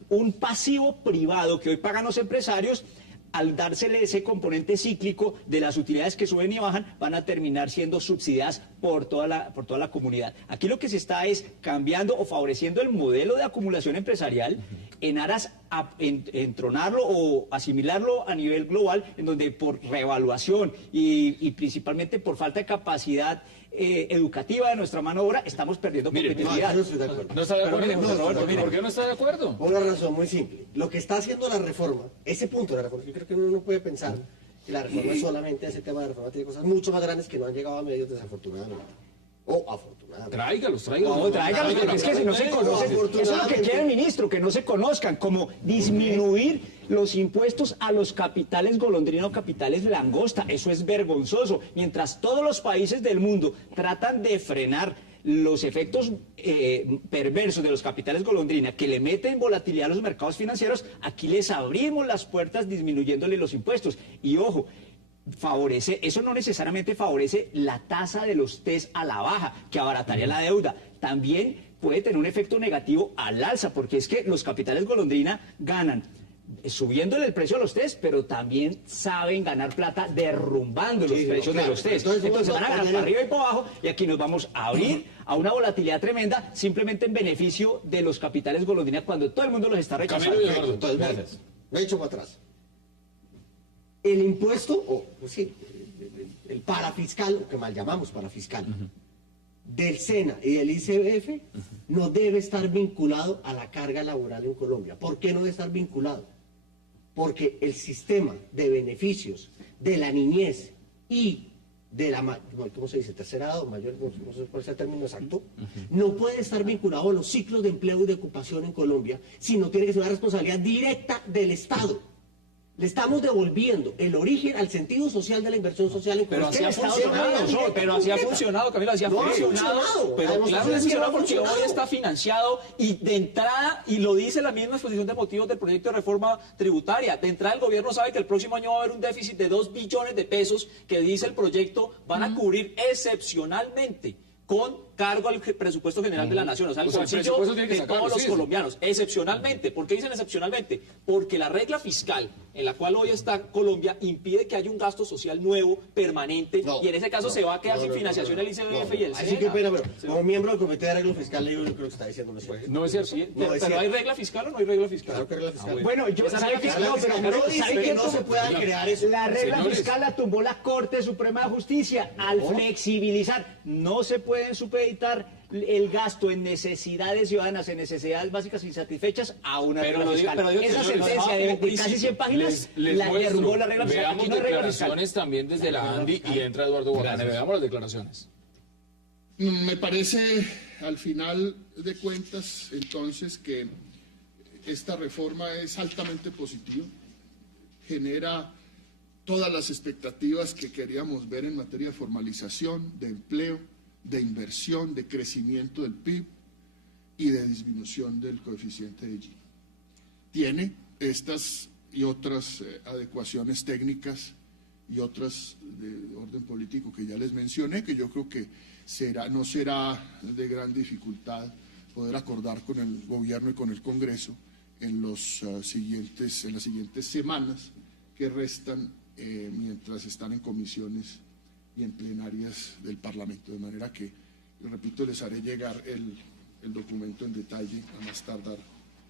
un pasivo privado que hoy pagan los empresarios, al dársele ese componente cíclico de las utilidades que suben y bajan, van a terminar siendo subsidiadas por toda la comunidad. Aquí lo que se está es cambiando o favoreciendo el modelo de acumulación empresarial en aras a entronarlo o asimilarlo a nivel global, en donde por reevaluación y principalmente por falta de capacidad educativa de nuestra mano de obra, estamos perdiendo competitividad. No estoy de acuerdo. ¿No está de acuerdo? Pero, ¿Por qué no está de acuerdo? Por una razón muy simple. Lo que está haciendo la reforma, ese punto de la reforma, yo creo que uno no puede pensar que la reforma es solamente ese tema de reforma, tiene cosas mucho más grandes que no han llegado a medios desafortunadamente. O afortunadamente. Tráigalos. No, tráigalos, porque es que si no se conocen, eso es lo que quiere el ministro, que no se conozcan, como disminuir los impuestos a los capitales golondrina o capitales langosta. Eso es vergonzoso. Mientras todos los países del mundo tratan de frenar los efectos perversos de los capitales golondrina que le meten volatilidad a los mercados financieros, aquí les abrimos las puertas disminuyéndole los impuestos. Y ojo, eso no necesariamente favorece la tasa de los TES a la baja, que abarataría la deuda. También puede tener un efecto negativo al alza, porque es que los capitales golondrina ganan subiéndole el precio a los TES, pero también saben ganar plata derrumbando los precios de los TES. Entonces van a ganar para arriba y para abajo, y aquí nos vamos a abrir a una volatilidad tremenda, simplemente en beneficio de los capitales golondrina, cuando todo el mundo los está rechazando. Entonces, me he hecho para atrás. El impuesto, el parafiscal, o que mal llamamos parafiscal, del SENA y del ICBF, no debe estar vinculado a la carga laboral en Colombia. ¿Por qué no debe estar vinculado? Porque el sistema de beneficios de la niñez y de la, ¿cómo se dice? Tercera edad o mayor, no sé cuál es el término exacto, no puede estar vinculado a los ciclos de empleo y de ocupación en Colombia, sino tiene que ser una responsabilidad directa del Estado. Le estamos devolviendo el origen al sentido social de la inversión social en Pero Colombia. así ha funcionado, Camilo, así ha funcionado. Pero claro que ha funcionado porque hoy está financiado y de entrada, y lo dice la misma exposición de motivos del proyecto de reforma tributaria, de entrada el gobierno sabe que el próximo año va a haber un déficit de 2 billones de pesos que dice el proyecto van a cubrir excepcionalmente con cargo al presupuesto general de la Nación, o sea, el bolsillo de todos los colombianos, excepcionalmente. ¿Por qué dicen excepcionalmente? Porque la regla fiscal en la cual hoy está Colombia impide que haya un gasto social nuevo, permanente, y en ese caso se va a quedar sin financiación el ICBF y el SENA. Así que, pero como miembro del Comité de Arreglo Fiscal, yo creo que está diciendo no es cierto. No es cierto. Sí, pero ¿hay regla fiscal o no hay regla fiscal? Claro que regla fiscal. Bueno, yo ¿sabe qué? No dice que no se puedan crear eso. La regla Señores. fiscal la tumbó la Corte Suprema de Justicia al flexibilizar. No se pueden supeditar el gasto en necesidades ciudadanas, en necesidades básicas insatisfechas a una regla fiscal. Esa sentencia de casi 100 páginas la derrumbó la regla fiscal. Veamos Aquí no hay regla fiscal. declaraciones también desde la ANDI y entra Eduardo Guarane. Veamos las declaraciones. Me parece, al final de cuentas, entonces, que esta reforma es altamente positiva, genera todas las expectativas que queríamos ver en materia de formalización, de empleo, de inversión, de crecimiento del PIB y de disminución del coeficiente de Gini. Tiene estas y otras adecuaciones técnicas y otras de orden político que ya les mencioné, que yo creo que no será de gran dificultad poder acordar con el gobierno y con el Congreso en las siguientes semanas que restan mientras están en comisiones y en plenarias del Parlamento, de manera que, repito, les haré llegar el documento en detalle a más tardar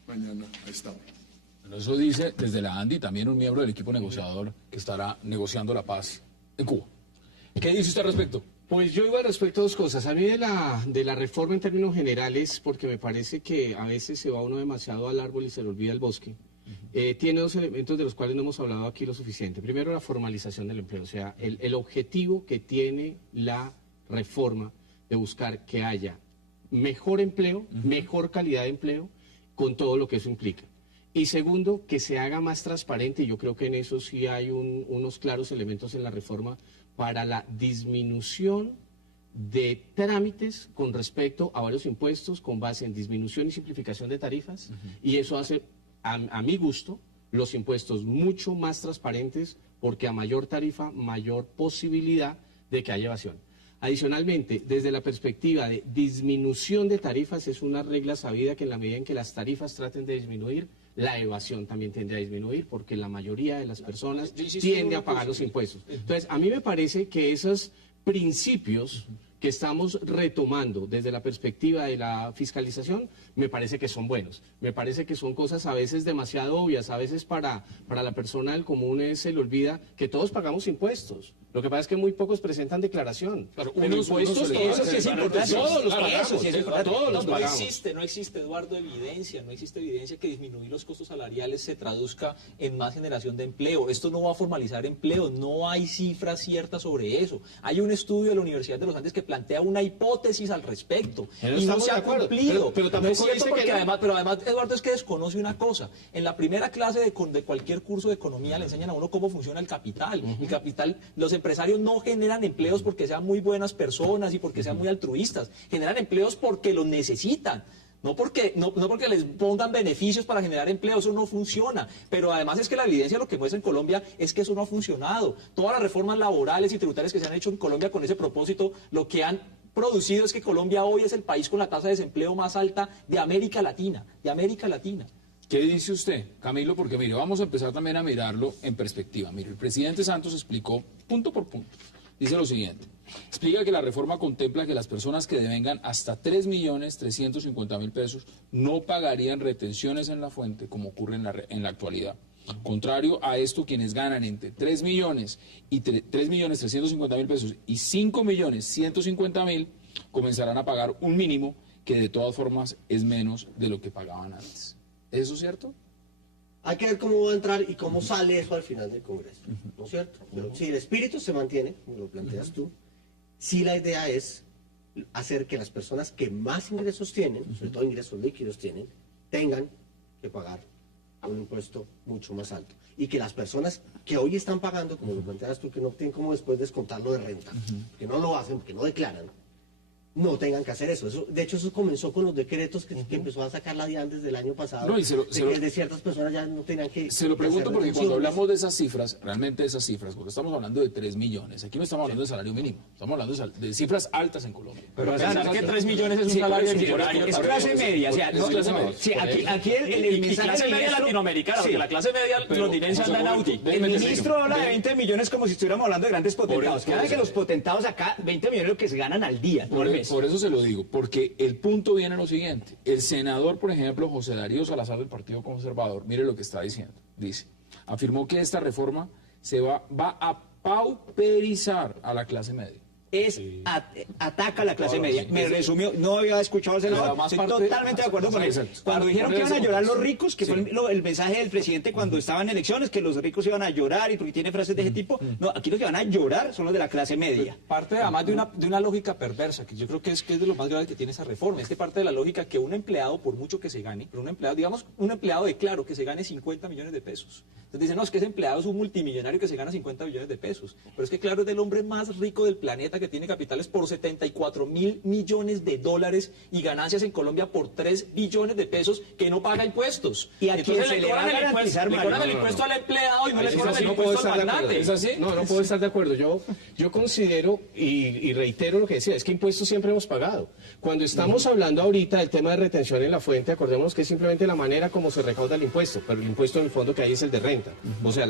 mañana a esta hora. Bueno, eso dice desde la ANDI también un miembro del equipo negociador que estará negociando la paz en Cuba. ¿Qué dice usted al respecto? Pues yo iba al respecto a dos cosas. A mí de la reforma en términos generales, porque me parece que a veces se va uno demasiado al árbol y se le olvida el bosque. Tiene dos elementos de los cuales no hemos hablado aquí lo suficiente. Primero, la formalización del empleo, o sea, el objetivo que tiene la reforma de buscar que haya mejor empleo, mejor calidad de empleo, con todo lo que eso implica. Y segundo, que se haga más transparente, y yo creo que en eso sí hay unos claros elementos en la reforma para la disminución de trámites con respecto a varios impuestos con base en disminución y simplificación de tarifas, y eso hace, a mi gusto, los impuestos mucho más transparentes, porque a mayor tarifa, mayor posibilidad de que haya evasión. Adicionalmente, desde la perspectiva de disminución de tarifas, es una regla sabida que en la medida en que las tarifas traten de disminuir, la evasión también tendrá a disminuir, porque la mayoría de las personas tiende a pagar los impuestos. Entonces, a mí me parece que esos principios que estamos retomando desde la perspectiva de la fiscalización, me parece que son buenos. Me parece que son cosas a veces demasiado obvias, a veces para la persona del común se le olvida que todos pagamos impuestos. Lo que pasa es que muy pocos presentan declaración. Pero impuestos, eso sí es importante. Todos los pagamos. Eso sí es importante. Todos los pagamos. No existe, Eduardo, no existe evidencia que disminuir los costos salariales se traduzca en más generación de empleo. Esto no va a formalizar empleo, no hay cifras ciertas sobre eso. Hay un estudio de la Universidad de los Andes que plantea una hipótesis al respecto y no se ha cumplido. Pero no es cierto porque que... además, Eduardo, es que desconoce una cosa. En la primera clase de cualquier curso de economía le enseñan a uno cómo funciona el capital. El capital, los empresarios no generan empleos porque sean muy buenas personas y porque sean muy altruistas. Generan empleos porque los necesitan. No porque les pongan beneficios para generar empleo, eso no funciona. Pero además es que la evidencia lo que muestra en Colombia es que eso no ha funcionado. Todas las reformas laborales y tributarias que se han hecho en Colombia con ese propósito, lo que han producido es que Colombia hoy es el país con la tasa de desempleo más alta de América Latina. ¿Qué dice usted, Camilo? Porque mire, vamos a empezar también a mirarlo en perspectiva. Mire, el presidente Santos explicó punto por punto. Dice lo siguiente. Explica que la reforma contempla que las personas que devengan hasta 3.350.000 pesos no pagarían retenciones en la fuente como ocurre en la actualidad. Contrario a esto, quienes ganan entre 3.350.000 pesos y 5.150.000 comenzarán a pagar un mínimo que de todas formas es menos de lo que pagaban antes. ¿Es eso cierto? Hay que ver cómo va a entrar y cómo sale eso al final del Congreso, ¿no es cierto? Pero si el espíritu se mantiene, como lo planteas tú, sí la idea es hacer que las personas que más ingresos tienen, sobre todo ingresos líquidos tienen, tengan que pagar un impuesto mucho más alto. Y que las personas que hoy están pagando, como lo planteas tú, que no tienen como después descontarlo de renta, que no lo hacen, que no declaran, no tengan que hacer eso. De hecho, eso comenzó con los decretos que empezó a sacar la DIAN desde el año pasado, no, y de ciertas personas ya no tenían que... Se lo pregunto porque cuando hablamos de esas cifras, realmente de esas cifras, porque estamos hablando de 3 millones, aquí no estamos hablando de salario mínimo, estamos hablando de cifras altas en Colombia. Pero pensar que 3 millones es un salario millonario. Es clase media, o sea, aquí el mensaje clase media latinoamericana, porque la clase media londinense anda en Audi. El ministro habla de 20 millones como si estuviéramos hablando de grandes potentados. Cada que los potentados acá, 20 millones es lo que se ganan al día, por mes. Por eso se lo digo, porque el punto viene lo siguiente. El senador, por ejemplo, José Darío Salazar del Partido Conservador, mire lo que está diciendo. Dice, afirmó que esta reforma va a pauperizar a la clase media. Ataca a la clase media. Me resumió, no había escuchado al senador, estoy totalmente de acuerdo con eso. Cuando dijeron que iban a llorar los ricos, que fue el mensaje del presidente cuando estaban en elecciones, que los ricos iban a llorar y porque tiene frases de ese tipo, no, aquí los que van a llorar son los de la clase media. Parte además de una lógica perversa, que yo creo que es de lo más grave que tiene esa reforma, es que parte de la lógica que un empleado, por mucho que se gane, pero un empleado, digamos, un empleado de Claro que se gane 50 millones de pesos. Entonces dicen, no, es que ese empleado es un multimillonario que se gana 50 millones de pesos. Pero es que Claro es del hombre más rico del planeta, que tiene capitales por 74.000 millones de dólares y ganancias en Colombia por 3 billones de pesos, que no paga impuestos. Y a entonces quien se le va a garantizar, le cobran el impuesto al empleado y no le cobran el impuesto al magnate. ¿Es así? No puedo estar de acuerdo. Yo considero y reitero lo que decía, es que impuestos siempre hemos pagado. Cuando estamos hablando ahorita del tema de retención en la fuente, acordémonos que es simplemente la manera como se recauda el impuesto, pero el impuesto en el fondo que hay es el de renta. O sea,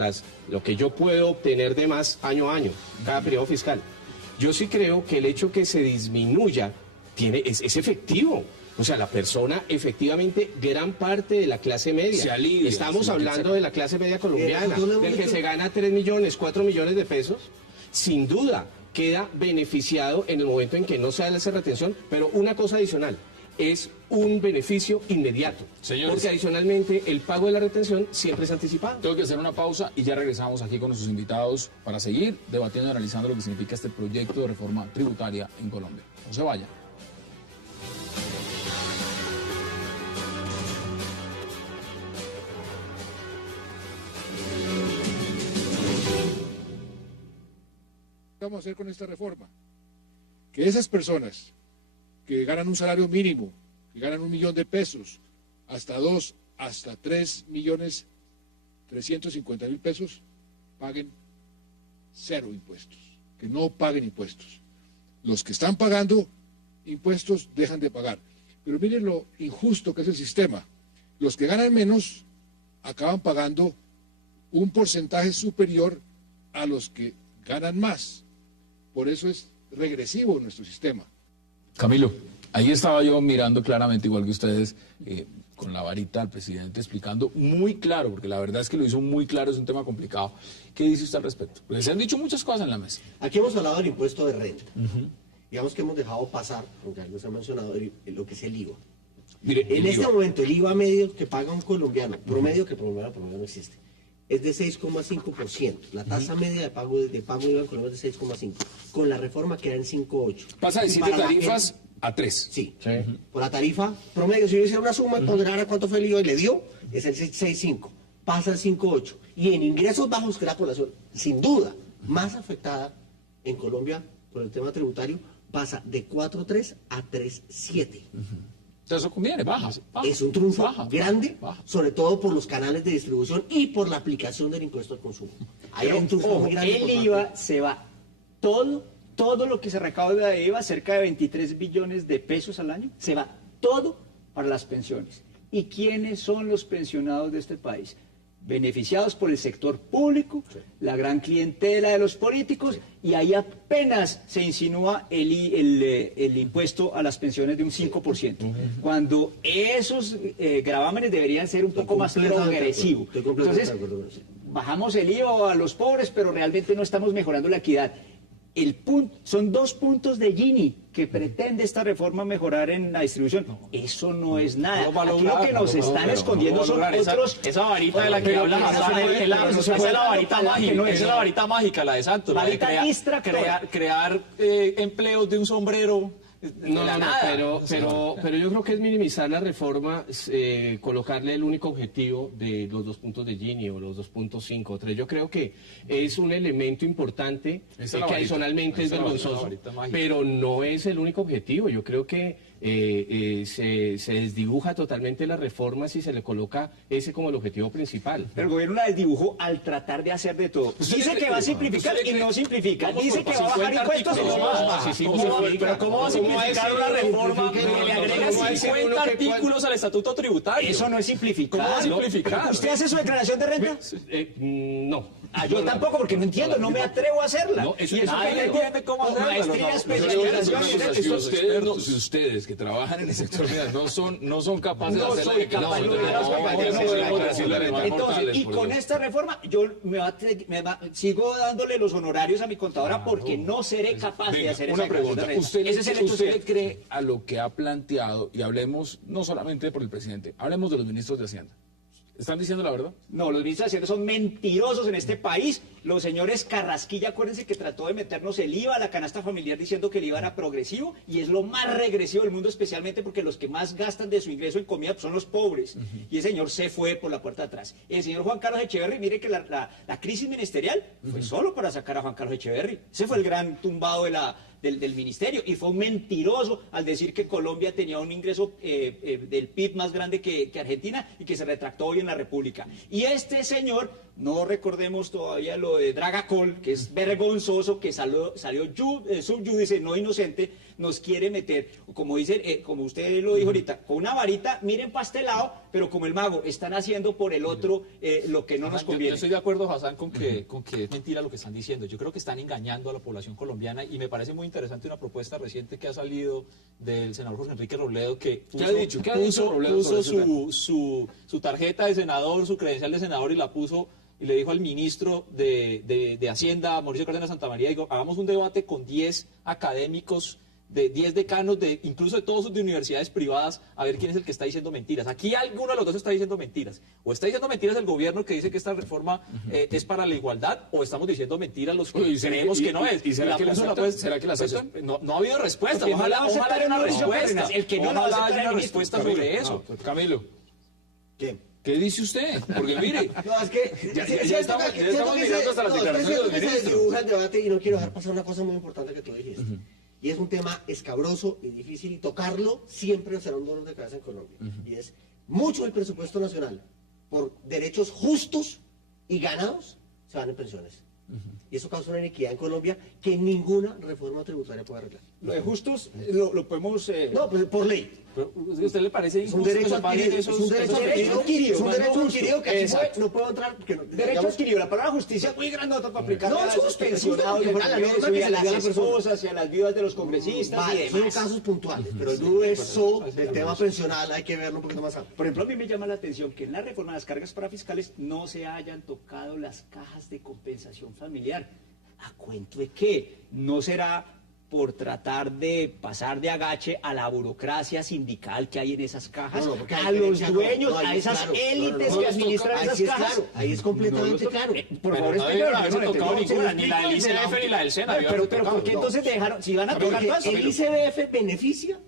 lo que yo puedo obtener de más año a año, cada periodo fiscal. Yo sí creo que el hecho que se disminuya es efectivo. O sea, la persona, efectivamente, gran parte de la clase media. Se alivia. Estamos hablando de la clase media colombiana, del que se gana 3 millones, 4 millones de pesos. Sin duda, queda beneficiado en el momento en que no se da esa retención, pero una cosa adicional, es un beneficio inmediato. Señores, porque adicionalmente el pago de la retención siempre es anticipado. Tengo que hacer una pausa y ya regresamos aquí con nuestros invitados para seguir debatiendo y analizando lo que significa este proyecto de reforma tributaria en Colombia. No se vayan. vamos a hacer con esta reforma? Que esas personas que ganan un salario mínimo, que ganan 1 millón de pesos, hasta 2, hasta 3.350.000 pesos, paguen 0 impuestos, que no paguen impuestos. Los que están pagando impuestos dejan de pagar. Pero miren lo injusto que es el sistema. Los que ganan menos acaban pagando un porcentaje superior a los que ganan más. Por eso es regresivo nuestro sistema. Camilo, ahí estaba yo mirando claramente, igual que ustedes, con la varita al presidente, explicando muy claro, porque la verdad es que lo hizo muy claro, es un tema complicado. ¿Qué dice usted al respecto? Porque se han dicho muchas cosas en la mesa. Aquí hemos hablado del impuesto de renta. Digamos que hemos dejado pasar, aunque algo se ha mencionado, lo que es el IVA. Mire, En este momento, el IVA medio que paga un colombiano, promedio, que promedio no existe, es de 6,5%. La tasa media de pago de IVA en Colombia es de 6,5%. Con la reforma queda en 5,8%. Pasa de 7 tarifas a 3. Sí. Por la tarifa promedio, si yo hiciera una suma, ponderara cuánto fue el IVA y le dio, es el 6,5%. Pasa al 5,8%. Y en ingresos bajos, que es la población, sin duda, más afectada en Colombia por el tema tributario, pasa de 4,3 a 3,7%. Entonces eso conviene, baja. Es un triunfo grande, sobre todo por los canales de distribución y por la aplicación del impuesto al consumo. Hay un triunfo muy grande. El IVA se va todo lo que se recauda de IVA, cerca de 23 billones de pesos al año, se va todo para las pensiones. ¿Y quiénes son los pensionados de este país? Beneficiados por el sector público, la gran clientela de los políticos, y ahí apenas se insinúa el impuesto a las pensiones de un 5%, cuando esos gravámenes deberían ser un poco más progresivos. Entonces, bajamos el IVA a los pobres, pero realmente no estamos mejorando la equidad. Son 2 puntos de Gini que pretende esta reforma mejorar en la distribución. Eso no es nada. Aquí lo que nos están escondiendo son otros... Esa varita de la que habla Hassan, esa es la varita mágica, esa es la varita mágica, la de Santos. Varita crear empleos de un sombrero. Pero yo creo que es minimizar la reforma, colocarle el único objetivo de los 2 puntos de Gini o los 2.5 o 3. Yo creo que es un elemento importante que adicionalmente es vergonzoso, pero no es el único objetivo. Yo creo que se desdibuja totalmente la reforma si se le coloca ese como el objetivo principal. Pero el gobierno la desdibujó al tratar de hacer de todo. Dice que va a simplificar y no simplifica. Dice que va a bajar impuestos y no baja. Pero ¿cómo va a simplificar una reforma que le agrega 50 artículos al estatuto tributario? Eso no es simplificar. ¿Cómo va a simplificar? ¿Usted hace su declaración de renta? No. Yo tampoco, porque no entiendo, no me atrevo a hacerla. No, eso nadie entiende cómo hacerla. Maestría, especialización. Si ustedes que trabajan en el sector no son capaces de hacer la declaración de renta. Entonces, y con esta reforma, yo sigo dándole los honorarios a mi contadora porque no seré capaz de hacer esa declaración de renta. ¿Usted le cree a lo que ha planteado? Y hablemos no solamente por el presidente, hablemos de los ministros de Hacienda. ¿Están diciendo la verdad? No, los ministros de Hacienda son mentirosos en este país. Los señores Carrasquilla, acuérdense que trató de meternos el IVA a la canasta familiar diciendo que el IVA era progresivo y es lo más regresivo del mundo, especialmente porque los que más gastan de su ingreso en comida son los pobres. Y el señor se fue por la puerta de atrás. El señor Juan Carlos Echeverry, mire que la crisis ministerial fue solo para sacar a Juan Carlos Echeverry. Ese fue el gran tumbado del ministerio, y fue un mentiroso al decir que Colombia tenía un ingreso del PIB más grande que Argentina y que se retractó hoy en la República. Y este señor, no recordemos todavía lo de Dragacol, que es vergonzoso, que salió subyúdice, no inocente, nos quiere meter, como usted lo dijo ahorita, con una varita, miren pastelado, pero como el mago, están haciendo por el otro lo que no nos conviene. Yo estoy de acuerdo, Hassan, con que es mentira lo que están diciendo. Yo creo que están engañando a la población colombiana y me parece muy interesante una propuesta reciente que ha salido del senador Jorge Enrique Robledo, que puso su tarjeta de senador, su credencial de senador y la puso y le dijo al ministro de Hacienda, Mauricio Cárdenas Santamaría, digo, hagamos un debate con 10 académicos, de 10 decanos, incluso de todos de universidades privadas, a ver quién es el que está diciendo mentiras. Aquí alguno de los dos está diciendo mentiras. O está diciendo mentiras el gobierno que dice que esta reforma es para la igualdad, o estamos diciendo mentiras los que creemos que no es. ¿Y será que la aceptan? No ha habido respuesta. Ojalá haya una respuesta. El que no haya una respuesta sobre eso. Camilo. ¿Qué? ¿Qué dice usted? Porque mire, No, es que ya estamos mirando hasta las declaraciones de los se ministros. desdibuja el debate y no quiero dejar pasar una cosa muy importante que tú dijiste. Y es un tema escabroso y difícil y tocarlo siempre será un dolor de cabeza en Colombia. Y es mucho del presupuesto nacional por derechos justos y ganados se van en pensiones. Y eso causa una inequidad en Colombia que ninguna reforma tributaria puede arreglar. Lo de justos lo podemos... No, pues por ley. Pero, ¿a usted le parece Es un injusto derecho que se paguen adquirido. esos- Es un derecho esos adquirido. Es un más derecho no adquirido que aquí Exacto. no puedo entrar porque no, Derecho digamos, adquirido. La palabra justicia es muy grandota para aplicarle No, a es los justo, es pensionados justo, del porque la norma Congreso que y se a le da a la las persona. esposas y a las viudas de los congresistas vale, y son demás. casos puntuales, pero el grueso del tema pensional hay que verlo un poquito más amplio. Por ejemplo, a mí me llama la atención que en la reforma de las cargas parafiscales no se hayan tocado las cajas de compensación familiar. ¿A cuento de qué? ¿No será por tratar de pasar de agache a la burocracia sindical que hay en esas cajas? No, porque a hay los diferencia, dueños, no, ahí a es esas claro. élites No, que no, administran ahí esas sí es cajas. claro, ahí es completamente claro. Por favor, no explíqueme, debe yo no haberse tocado entendí. ninguna, ni la del Explíqueme, ICF ni la del SENA. Pero ¿por qué entonces dejaron? Si van a tocar Porque todas, el ICBF beneficia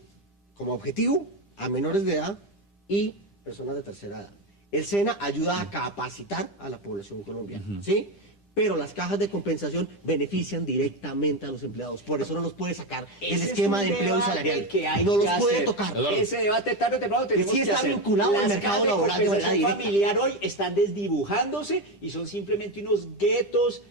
como objetivo a menores de edad y personas de tercera edad. El SENA ayuda a capacitar a la población colombiana, ¿sí? Pero las cajas de compensación benefician directamente a los empleados. Por eso no los puede sacar el Ese esquema es de un empleo debate salarial. que hay No los que puede hacer. tocar. Ese debate tarde o temprano tenemos Sí que está hacer. vinculado al Las mercado cajas laboral de manera compensación directa. familiar hoy están desdibujándose y son simplemente unos guetos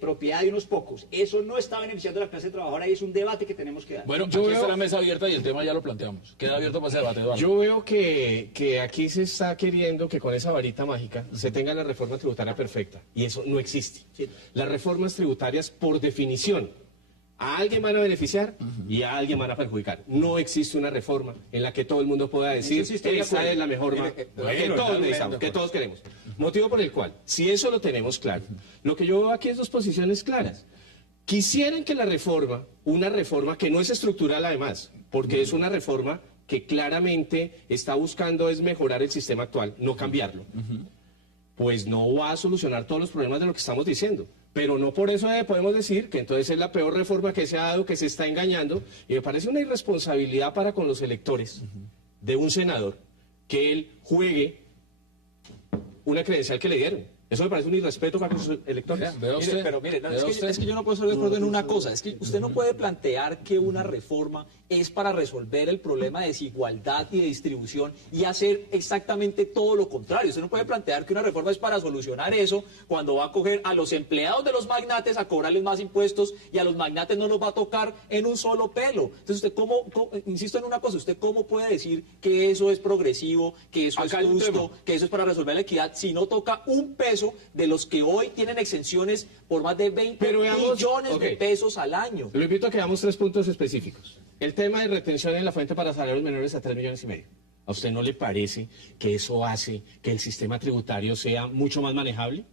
propiedad de unos pocos. Eso no está beneficiando a la clase trabajadora y es un debate que tenemos que dar. Bueno, aquí está la mesa abierta y el tema ya lo planteamos. Queda abierto para ese debate, Eduardo. Yo veo que aquí se está queriendo que con esa varita mágica se tenga la reforma tributaria perfecta. Y eso no existe. Sí. Las reformas tributarias, por definición, a alguien van a beneficiar y a alguien van a perjudicar. No existe una reforma en la que todo el mundo pueda decir, Eso sí estoy de esta acuerdo. es la mejor que todos necesitamos, que todos queremos. Motivo por el cual, si eso lo tenemos claro, lo que yo veo aquí es dos posiciones claras. Quisieran que la reforma, una reforma que no es estructural además, porque es una reforma que claramente está buscando es mejorar el sistema actual, no cambiarlo, pues no va a solucionar todos los problemas de lo que estamos diciendo. Pero no por eso podemos decir que entonces es la peor reforma que se ha dado, que se está engañando, y me parece una irresponsabilidad para con los electores de un senador que él juegue una credencial que le dieron. Eso me parece un irrespeto para con sus electores. Vea Mire, usted, pero mire, no, vea es usted. que yo no puedo estar de acuerdo en una cosa, es que usted no puede plantear que una reforma es para resolver el problema de desigualdad y de distribución y hacer exactamente todo lo contrario. Usted no puede plantear que una reforma es para solucionar eso cuando va a coger a los empleados de los magnates a cobrarles más impuestos y a los magnates no los va a tocar en un solo pelo. Entonces usted insisto en una cosa, usted cómo puede decir que eso es progresivo, que eso Acá es hay un justo, tema. que eso es para resolver la equidad, si no toca un peso de los que hoy tienen exenciones por más de 20 Pero veamos, millones de ok. pesos al año. Lo invito a que hagamos 3 puntos específicos. El tema de retención en la fuente para salarios menores a 3,5 millones. ¿A usted no le parece que eso hace que el sistema tributario sea mucho más manejable?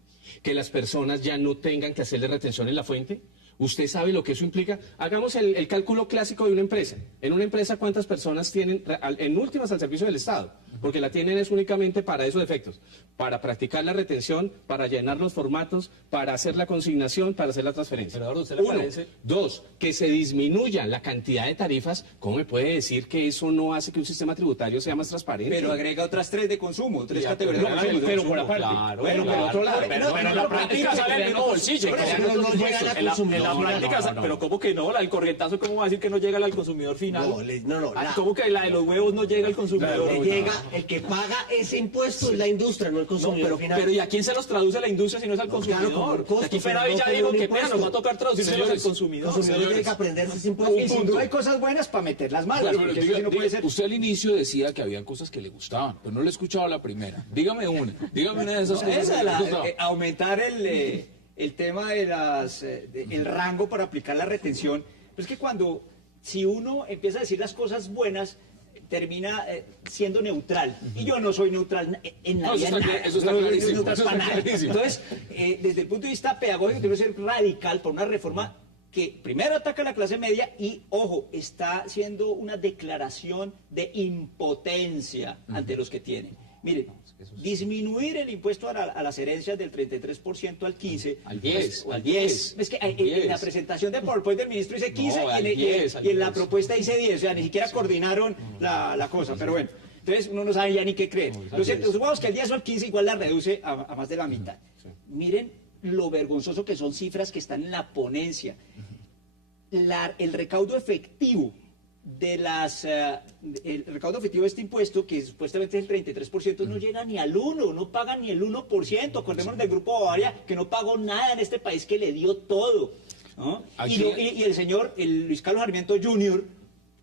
¿Que las personas ya no tengan que hacerle retención en la fuente? ¿Usted sabe lo que eso implica? Hagamos el cálculo clásico de una empresa. En una empresa, ¿cuántas personas tienen, en últimas, al servicio del Estado? Porque la tienen es únicamente para esos efectos. Para practicar la retención, para llenar los formatos, para hacer la consignación, para hacer la transferencia. Pero, Eduardo, ¿usted le 1. parece? 2. Que se disminuya la cantidad de tarifas. ¿Cómo me puede decir que eso no hace que un sistema tributario sea más transparente? Pero agrega otras 3 de consumo, 3 Ya, categorías No, de consumo. pero por aparte. Claro, Bueno, claro, por otro lado. pero en la práctica sale el mismo bolsillo. Pero claro. no llegan al En la consumidor. práctica, pero ¿cómo que no? La del corrientazo, ¿cómo va a decir que no llega al consumidor final? No, ¿Cómo que la de los huevos no llega al consumidor? Le llega, el que paga ese impuesto es la industria, no el No, consumidor final. pero ¿y a quién se los traduce la industria si no es al Claro, consumidor? como un costo, Aquí pero Fenavi no ya como dijo un que impuesto. nos va a tocar traducírselos al consumidor. El consumidor tiene que aprenderse ese impuesto. Y sin duda hay cosas buenas para meter las malas, Bueno, porque pero eso sí no puede ser. usted al inicio decía que había cosas que le gustaban, pero no le he escuchado la primera. Dígame una de esas cosas. Esa, que le gustaba. aumentar el tema de el rango para aplicar la retención. Pero es que si uno empieza a decir las cosas buenas, termina siendo neutral. Y yo no soy neutral en la No, eso vida. está nada. eso está Yo no soy clarísimo, neutral eso para está nada. clarísimo. Entonces, desde el punto de vista pedagógico, debe ser radical por una reforma que primero ataca a la clase media y, ojo, está haciendo una declaración de impotencia ante los que tienen. Miren, disminuir el impuesto a las herencias del 33% al 15%. Al 10, o al al 10. 10. Es que en 10. la presentación de PowerPoint del ministro dice 15 No, al y 10, al y en la 10. propuesta dice 10. O sea, ni siquiera coordinaron la cosa. Pero bueno, Entonces uno no sabe ya ni qué creer. Supongamos que el 10 o el 15 igual la reduce a más de la mitad. Miren lo vergonzoso que son cifras que están en la ponencia. El recaudo efectivo el recaudo efectivo de este impuesto, que supuestamente es el 33%, no llega ni al 1%, no paga ni el 1%. Acordémonos del Grupo Bavaria, que no pagó nada en este país, que le dio todo, ¿no? Y el señor, Luis Carlos Sarmiento Jr.,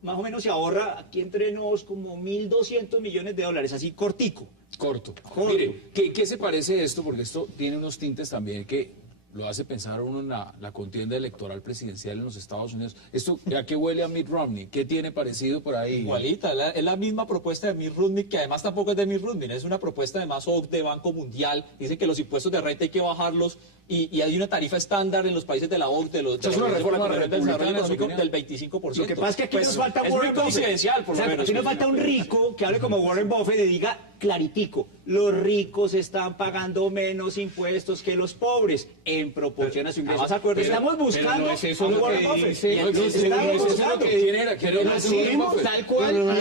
más o menos se ahorra aquí entre nos como 1.200 millones de dólares, así cortico. Corto. Mire, ¿qué se parece esto? Porque esto tiene unos tintes también que lo hace pensar uno en la contienda electoral presidencial en los Estados Unidos. ¿Esto a qué huele a Mitt Romney? ¿Qué tiene parecido por ahí? Igualita, es la misma propuesta de Mitt Romney, que además tampoco es de Mitt Romney, es una propuesta además OCDE, Banco Mundial. Dicen que los impuestos de renta hay que bajarlos y hay una tarifa estándar en los países de la OCDE, es una reforma del desarrollo económico del 25%. Lo que pasa es que aquí nos falta es muy coincidencial, por lo menos. Aquí nos falta un rico que hable como Warren Buffett y diga claritico: los ricos están pagando menos impuestos que los pobres en proporción a su ingreso. Estamos buscando no es eso lo que dice, tal cual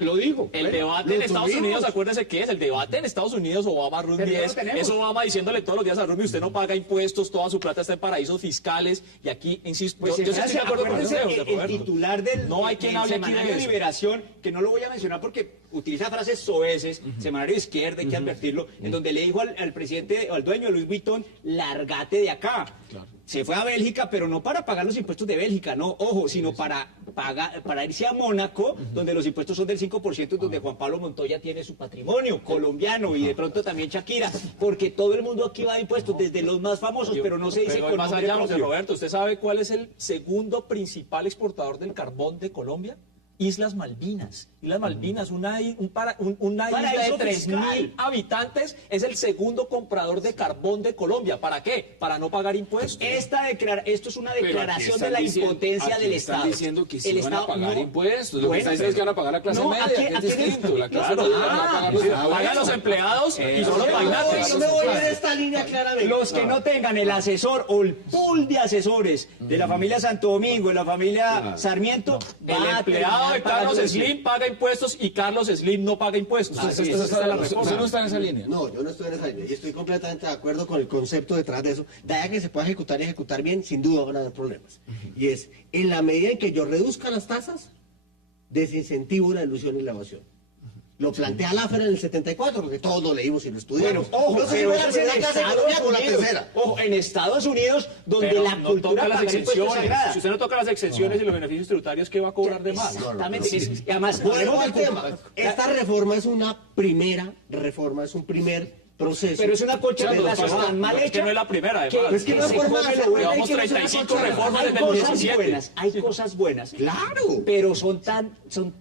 lo digo. El debate en Estados Unidos, acuérdese qué es el debate en Estados Unidos. Obama-Romney es Obama diciéndole todos los días a Romney: usted no paga impuestos, toda su plata está en paraísos fiscales. Y aquí, insisto, pues yo estoy de acuerdo con el titular del no hay quien hable aquí Semanario de eso. Liberación, que no lo voy a mencionar porque utiliza frases soeces, Semanario de Izquierda, hay que advertirlo, en donde le dijo al presidente, o al dueño de Louis Vuitton: lárgate de acá. Claro. Se fue a Bélgica, pero no para pagar los impuestos de Bélgica, no, ojo, sino para irse a Mónaco, donde los impuestos son del 5%, donde Juan Pablo Montoya tiene su patrimonio colombiano y de pronto también Shakira, porque todo el mundo aquí va de impuestos, desde los más famosos, pero no se dice con más nombre allá, José propio. Roberto, ¿usted sabe cuál es el segundo principal exportador del carbón de Colombia? Islas Malvinas. Islas Malvinas, una isla de 3.000 habitantes, es el segundo comprador de carbón de Colombia. ¿Para qué? Para no pagar impuestos. Esto es una declaración de la impotencia del Estado. Están diciendo que sí van a pagar no, impuestos. Lo que están diciendo es que van a pagar la clase media, que es distinto. La clase media va a pagar los pagan los empleados y son los magnates. Yo me voy en esta línea claramente. Los que no tengan el asesor o el pool de asesores de la familia Santo Domingo, de la familia Sarmiento, el empleado de Carlos Slim paga impuestos y Carlos Slim no paga impuestos. ¿Usted no está en esa línea? No, yo no estoy en esa línea y estoy completamente de acuerdo con el concepto detrás de eso. De allá que se pueda ejecutar y ejecutar bien, sin duda van a haber problemas. Y es, en la medida en que yo reduzca las tasas, desincentivo la ilusión y la evasión. Lo plantea Laffer en el 74, porque todos lo leímos y lo estudiamos. Bueno, ojo, no sé si pero fue la eso es en primera clase de Estados economía o la Unidos. tercera. Ojo, en Estados Unidos, donde Pero la no cultura toca las pagar impuestos es exenciones. sagrada. Si usted no toca las exenciones y los beneficios tributarios, ¿qué va a cobrar de más? Exactamente. Y además, Volvemos al tema. Esta reforma es una primera reforma, es un primer proceso. pero es una cocha de relación tan mal Es que hecha. no es la primera, además. Es que no es por más, Llevamos 35 reformas desde el 17. Hay cosas buenas. Claro. Pero son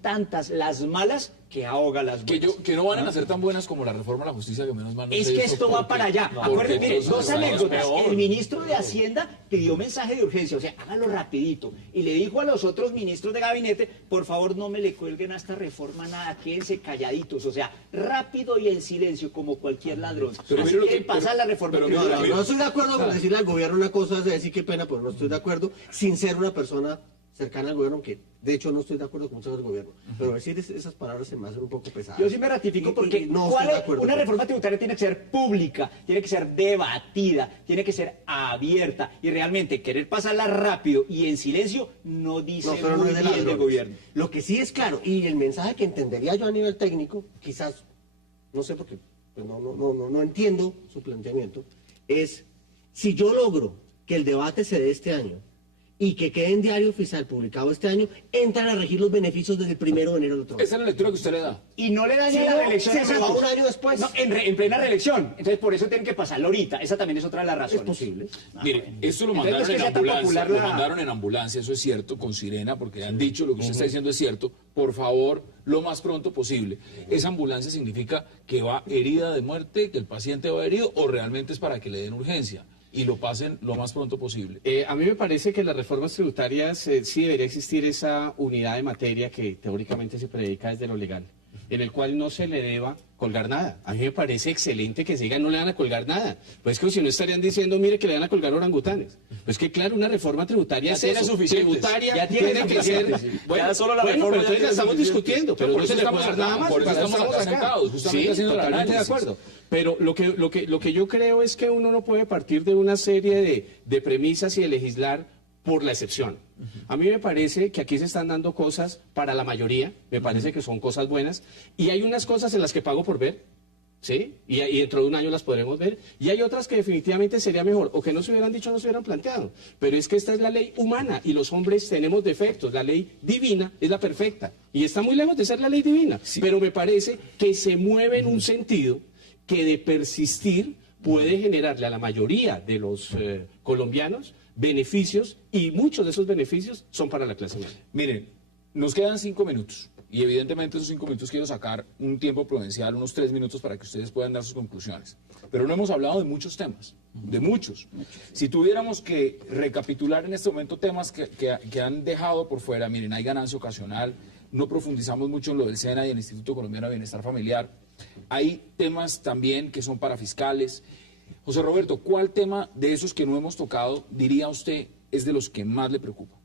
tantas las malas que ahoga las buenas. Que no van a ser tan buenas como la reforma de la justicia, que menos mal no Es se que hizo esto va porque- para allá. porque Acuérdense, mire, entonces dos está anécdotas. peor. El ministro de Hacienda pidió mensaje de urgencia, o sea, hágalo rapidito. Y le dijo a los otros ministros de gabinete: por favor, no me le cuelguen a esta reforma nada, quédense calladitos. O sea, rápido y en silencio, como cualquier ladrón. Pero Así mire lo que que- pasa la reforma pero tributaria. No estoy de acuerdo con decirle al gobierno una cosa, es decir qué pena, pero no estoy de acuerdo, sin ser una persona cercana al gobierno, que de hecho no estoy de acuerdo con muchos del gobierno. Pero decir esas palabras se me hacen un poco pesadas. Yo sí me ratifico porque no ¿cuál estoy de es? acuerdo Una con reforma tributaria tiene que ser pública, tiene que ser debatida, tiene que ser abierta, y realmente querer pasarla rápido y en silencio no dice No, pero no muy es de bien del ladrones. gobierno. Lo que sí es claro, y el mensaje que entendería yo a nivel técnico, quizás, no sé por qué, pues no entiendo su planteamiento, es: si yo logro que el debate se dé este año y que quede en Diario Oficial publicado este año, entran a regir los beneficios desde el 1 de enero del otro año. Esa es la lectura que usted le da. Y no le dan Si ni la no, reelección se a se va Santos. un año después. No, en plena reelección. Entonces, por eso tienen que pasarlo ahorita. Esa también es otra de las razones. Es posible. Mire, esto lo Entonces, mandaron no es que en sea tan ambulancia, popular lo la- mandaron en ambulancia, eso es cierto, con sirena, porque han dicho lo que usted está diciendo es cierto. Por favor, lo más pronto posible. ¿Esa ambulancia significa que va herida de muerte, que el paciente va herido, o realmente es para que le den urgencia y lo pasen lo más pronto posible? A mí me parece que en las reformas tributarias sí debería existir esa unidad de materia que teóricamente se predica desde lo legal. en el cual no se le deba colgar nada. A mí me parece excelente que se diga no le van a colgar nada. Pues que si no estarían diciendo, mire que le van a colgar orangutanes. Pues que claro, una reforma tributaria es eso. Tributaria ya tiene que ser... Bueno, solo la bueno, reforma pero entonces la estamos discutiendo, pero por no eso se le puede estamos dar nada más. por eso para estamos acá sentados, justamente sí, haciendo el totalmente de análisis. acuerdo. Pero lo que yo creo es que uno no puede partir de una serie de premisas y de legislar por la excepción. A mí me parece que aquí se están dando cosas para la mayoría, me parece que son cosas buenas, y hay unas cosas en las que pago por ver, ¿sí? Y dentro de un año las podremos ver, y hay otras que definitivamente sería mejor, o que no se hubieran dicho, no se hubieran planteado. Pero es que esta es la ley humana, y los hombres tenemos defectos, la ley divina es la perfecta, y está muy lejos de ser la ley divina, pero me parece que se mueve en un sentido que de persistir puede generarle a la mayoría de los colombianos beneficios, y muchos de esos beneficios son para la clase media. Miren, nos quedan 5 minutos y evidentemente esos 5 minutos quiero sacar un tiempo prudencial, unos 3 minutos para que ustedes puedan dar sus conclusiones. Pero no hemos hablado de muchos temas, de muchos. Si tuviéramos que recapitular en este momento temas que han dejado por fuera, miren, hay ganancia ocasional, no profundizamos mucho en lo del SENA y el Instituto Colombiano de Bienestar Familiar, hay temas también que son para fiscales. José Roberto, ¿cuál tema de esos que no hemos tocado, diría usted, es de los que más le preocupa?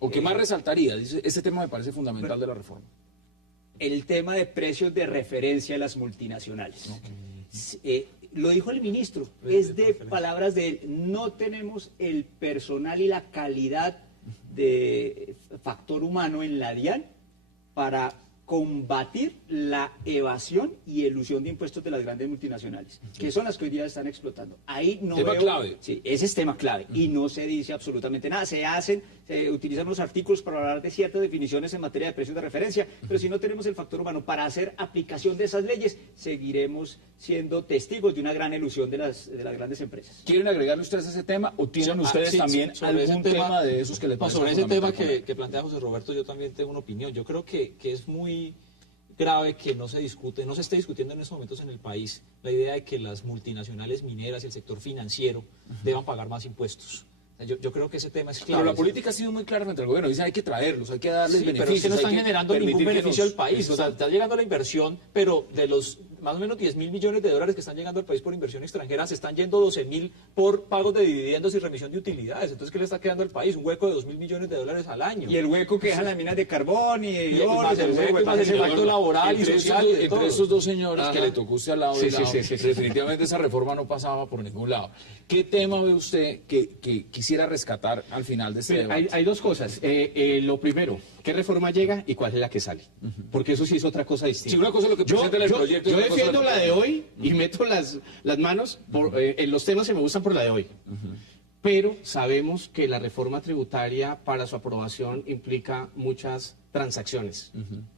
¿O que más resaltaría? Dice, este tema me parece fundamental de la reforma. El tema de precios de referencia de las multinacionales. Lo dijo el ministro, es de palabras de él, no tenemos el personal y la calidad de factor humano en la DIAN para combatir la evasión y elusión de impuestos de las grandes multinacionales, que son las que hoy día están explotando. Ahí no tema veo... clave. Sí, ese es tema clave, y no se dice absolutamente nada. Se utilizan los artículos para hablar de ciertas definiciones en materia de precios de referencia, pero si no tenemos el factor humano para hacer aplicación de esas leyes, seguiremos siendo testigos de una gran elusión de las grandes empresas. ¿Quieren agregarle ustedes a ese tema o tienen ustedes también algún tema de esos que les parece sobre ese tema fundamental? que plantea José Roberto, yo también tengo una opinión. Yo creo que es muy grave que no se esté discutiendo en estos momentos en el país la idea de que las multinacionales mineras y el sector financiero deban pagar más impuestos. Yo creo que ese tema es clave. Pero la política ha sido muy clara frente al gobierno. Dice hay que traerlos, hay que darles beneficios. Pero es que no están generando ningún beneficio al país. Exacto. O sea, está llegando la inversión, pero de los más o menos 10.000 millones de dólares que están llegando al país por inversión extranjera, se están yendo 12.000 por pagos de dividendos y remisión de utilidades. Entonces, ¿qué le está quedando al país? Un hueco de 2.000 millones de dólares al año. Y el hueco que dejan las minas de carbón y el oro, más el impacto laboral y social. Entre esos dos señores que le tocó usted al lado, Sí. definitivamente esa reforma no pasaba por ningún lado. ¿Qué tema ve usted que quisiera rescatar al final de este debate? Hay dos cosas. Lo primero, ¿qué reforma llega y cuál es la que sale? Porque eso sí es otra cosa distinta. Sí, una cosa es lo que presenta en el proyecto. Yo defiendo la de hoy y meto las manos en los temas que me gustan por la de hoy. Pero sabemos que la reforma tributaria para su aprobación implica muchas transacciones.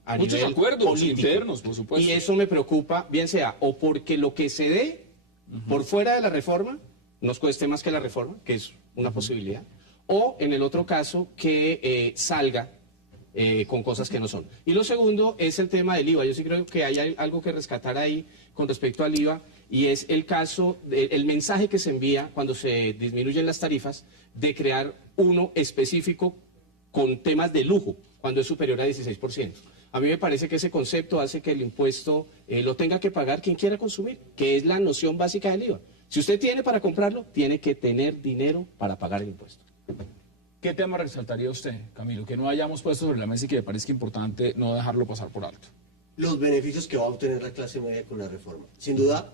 A Muchos nivel acuerdos político. internos, por supuesto. Y eso me preocupa, bien sea o porque lo que se dé por fuera de la reforma nos cueste más que la reforma, que es una posibilidad, o en el otro caso que salga con cosas que no son. Y lo segundo es el tema del IVA. Yo sí creo que hay algo que rescatar ahí con respecto al IVA, y es el caso, el mensaje que se envía cuando se disminuyen las tarifas de crear uno específico con temas de lujo, cuando es superior a 16%. A mí me parece que ese concepto hace que el impuesto lo tenga que pagar quien quiera consumir, que es la noción básica del IVA. Si usted tiene para comprarlo, tiene que tener dinero para pagar el impuesto. ¿Qué tema resaltaría usted, Camilo, que no hayamos puesto sobre la mesa y que le parezca importante no dejarlo pasar por alto? Los beneficios que va a obtener la clase media con la reforma. Sin duda,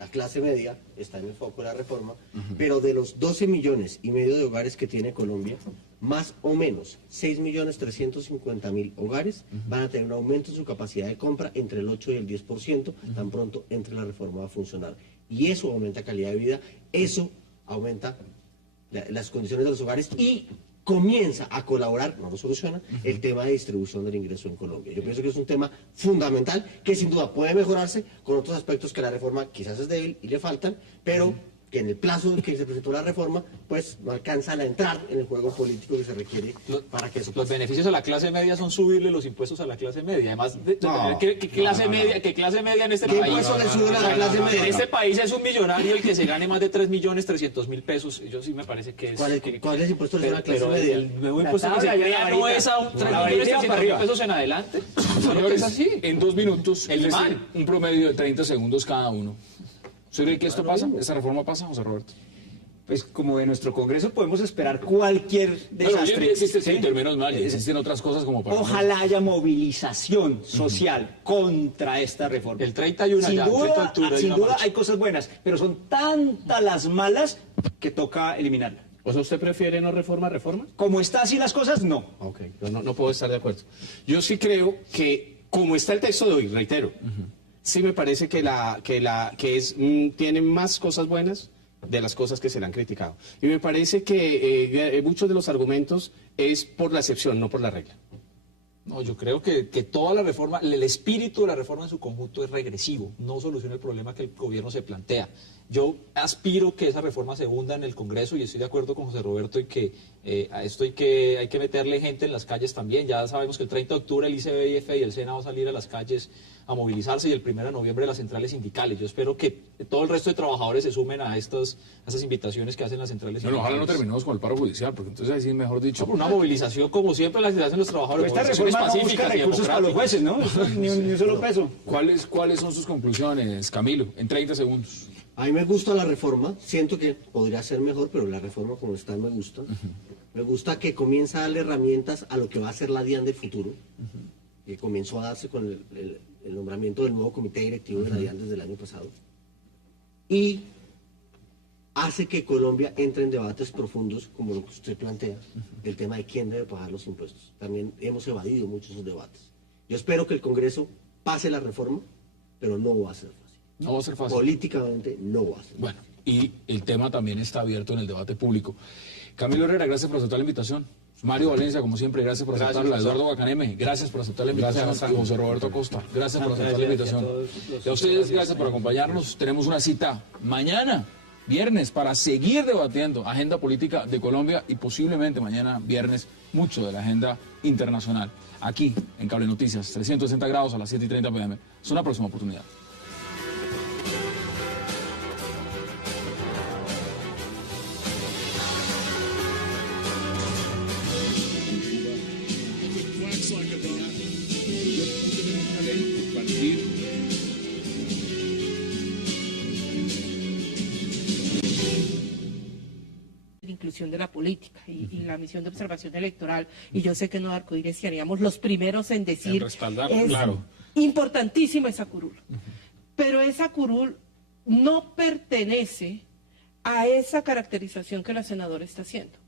la clase media está en el foco de la reforma, pero de los 12 millones y medio de hogares que tiene Colombia, más o menos 6.350.000 hogares van a tener un aumento en su capacidad de compra entre el 8 y el 10%, tan pronto entre la reforma a funcionar. Y eso aumenta calidad de vida, eso aumenta las condiciones de los hogares y comienza a colaborar, no lo soluciona, el tema de distribución del ingreso en Colombia. Yo pienso que es un tema fundamental que sin duda puede mejorarse con otros aspectos que la reforma quizás es débil y le faltan, pero que en el plazo en que se presentó la reforma, pues no alcanzan a entrar en el juego político que se requiere para que eso pase. Los beneficios a la clase media son subirle los impuestos a la clase media. Además, ¿qué clase media en este ¿Qué país? impuestos le suben a la clase media? En este país es un millonario el que se gane más de 3.300.000 pesos. Yo sí me parece que es... ¿Cuáles impuestos le suben a la clase Pero media? el nuevo impuesto que se crea no es a 3.300.000 pesos en adelante. Señores, Es así. en 2 minutos, El es decir, imán. un promedio de 30 segundos cada uno. ¿Usted cree que esto pasa? ¿Esta reforma pasa, José Roberto? Pues como de nuestro Congreso podemos esperar cualquier Bueno, hoy desastre. en día existe ¿sí? Twitter, menos mal, y existen otras cosas como para... Ojalá haya movilización social contra esta reforma. El 31 sin ya, el 30 de duda, octubre hay sin una duda marcha. hay cosas buenas, pero son tantas las malas que toca eliminarlas. O sea, ¿usted prefiere no reforma, reforma? Como está así las cosas, no. Ok, yo no puedo estar de acuerdo. Yo sí creo que, como está el texto de hoy, reitero, sí me parece que tiene más cosas buenas de las cosas que se le han criticado. Y me parece que muchos de los argumentos es por la excepción, no por la regla. No, yo creo que toda la reforma, el espíritu de la reforma en su conjunto es regresivo, no soluciona el problema que el gobierno se plantea. Yo aspiro que esa reforma se hunda en el Congreso y estoy de acuerdo con José Roberto en que a esto hay que meterle gente en las calles también. Ya sabemos que el 30 de octubre el ICBF y el SENA va a salir a las calles a movilizarse y el 1 de noviembre las centrales sindicales. Yo espero que todo el resto de trabajadores se sumen a esas invitaciones que hacen las centrales Bueno, sindicales. ojalá no terminemos con el paro judicial, porque entonces ahí sí, mejor dicho... No, pero una movilización como siempre las hacen los trabajadores. Esta movilizaciones reforma no busca pacíficas y recursos para los jueces, democráticas. ¿no? Ni un solo peso. ¿Cuáles son sus conclusiones, Camilo? En 30 segundos. A mí me gusta la reforma, siento que podría ser mejor, pero la reforma como está me gusta. Me gusta que comienza a darle herramientas a lo que va a ser la DIAN del futuro, que comenzó a darse con el nombramiento del nuevo comité directivo de la DIAN desde el año pasado. Y hace que Colombia entre en debates profundos, como lo que usted plantea, el tema de quién debe pagar los impuestos. También hemos evadido muchos esos debates. Yo espero que el Congreso pase la reforma, pero no va a ser fácil. No va a ser fácil. Políticamente no va a ser. Bueno, y el tema también está abierto en el debate público. Camilo Herrera, gracias por aceptar la invitación. Mario Valencia, como siempre, gracias por aceptarla. Eduardo Guacaneme, gracias por aceptar la invitación. Y José Roberto Acosta, gracias por aceptar la invitación. Y a ustedes, gracias por acompañarnos. Tenemos una cita mañana, viernes, para seguir debatiendo agenda política de Colombia y posiblemente mañana, viernes, mucho de la agenda internacional. Aquí, en Cable Noticias, 360 grados a las 7:30 p.m. Es una próxima oportunidad. Inclusión de la política y la misión de observación electoral, y yo sé que no Arcoíris seríamos los primeros en decir En respaldar, es claro. importantísima esa curul, pero esa curul no pertenece a esa caracterización que la senadora está haciendo.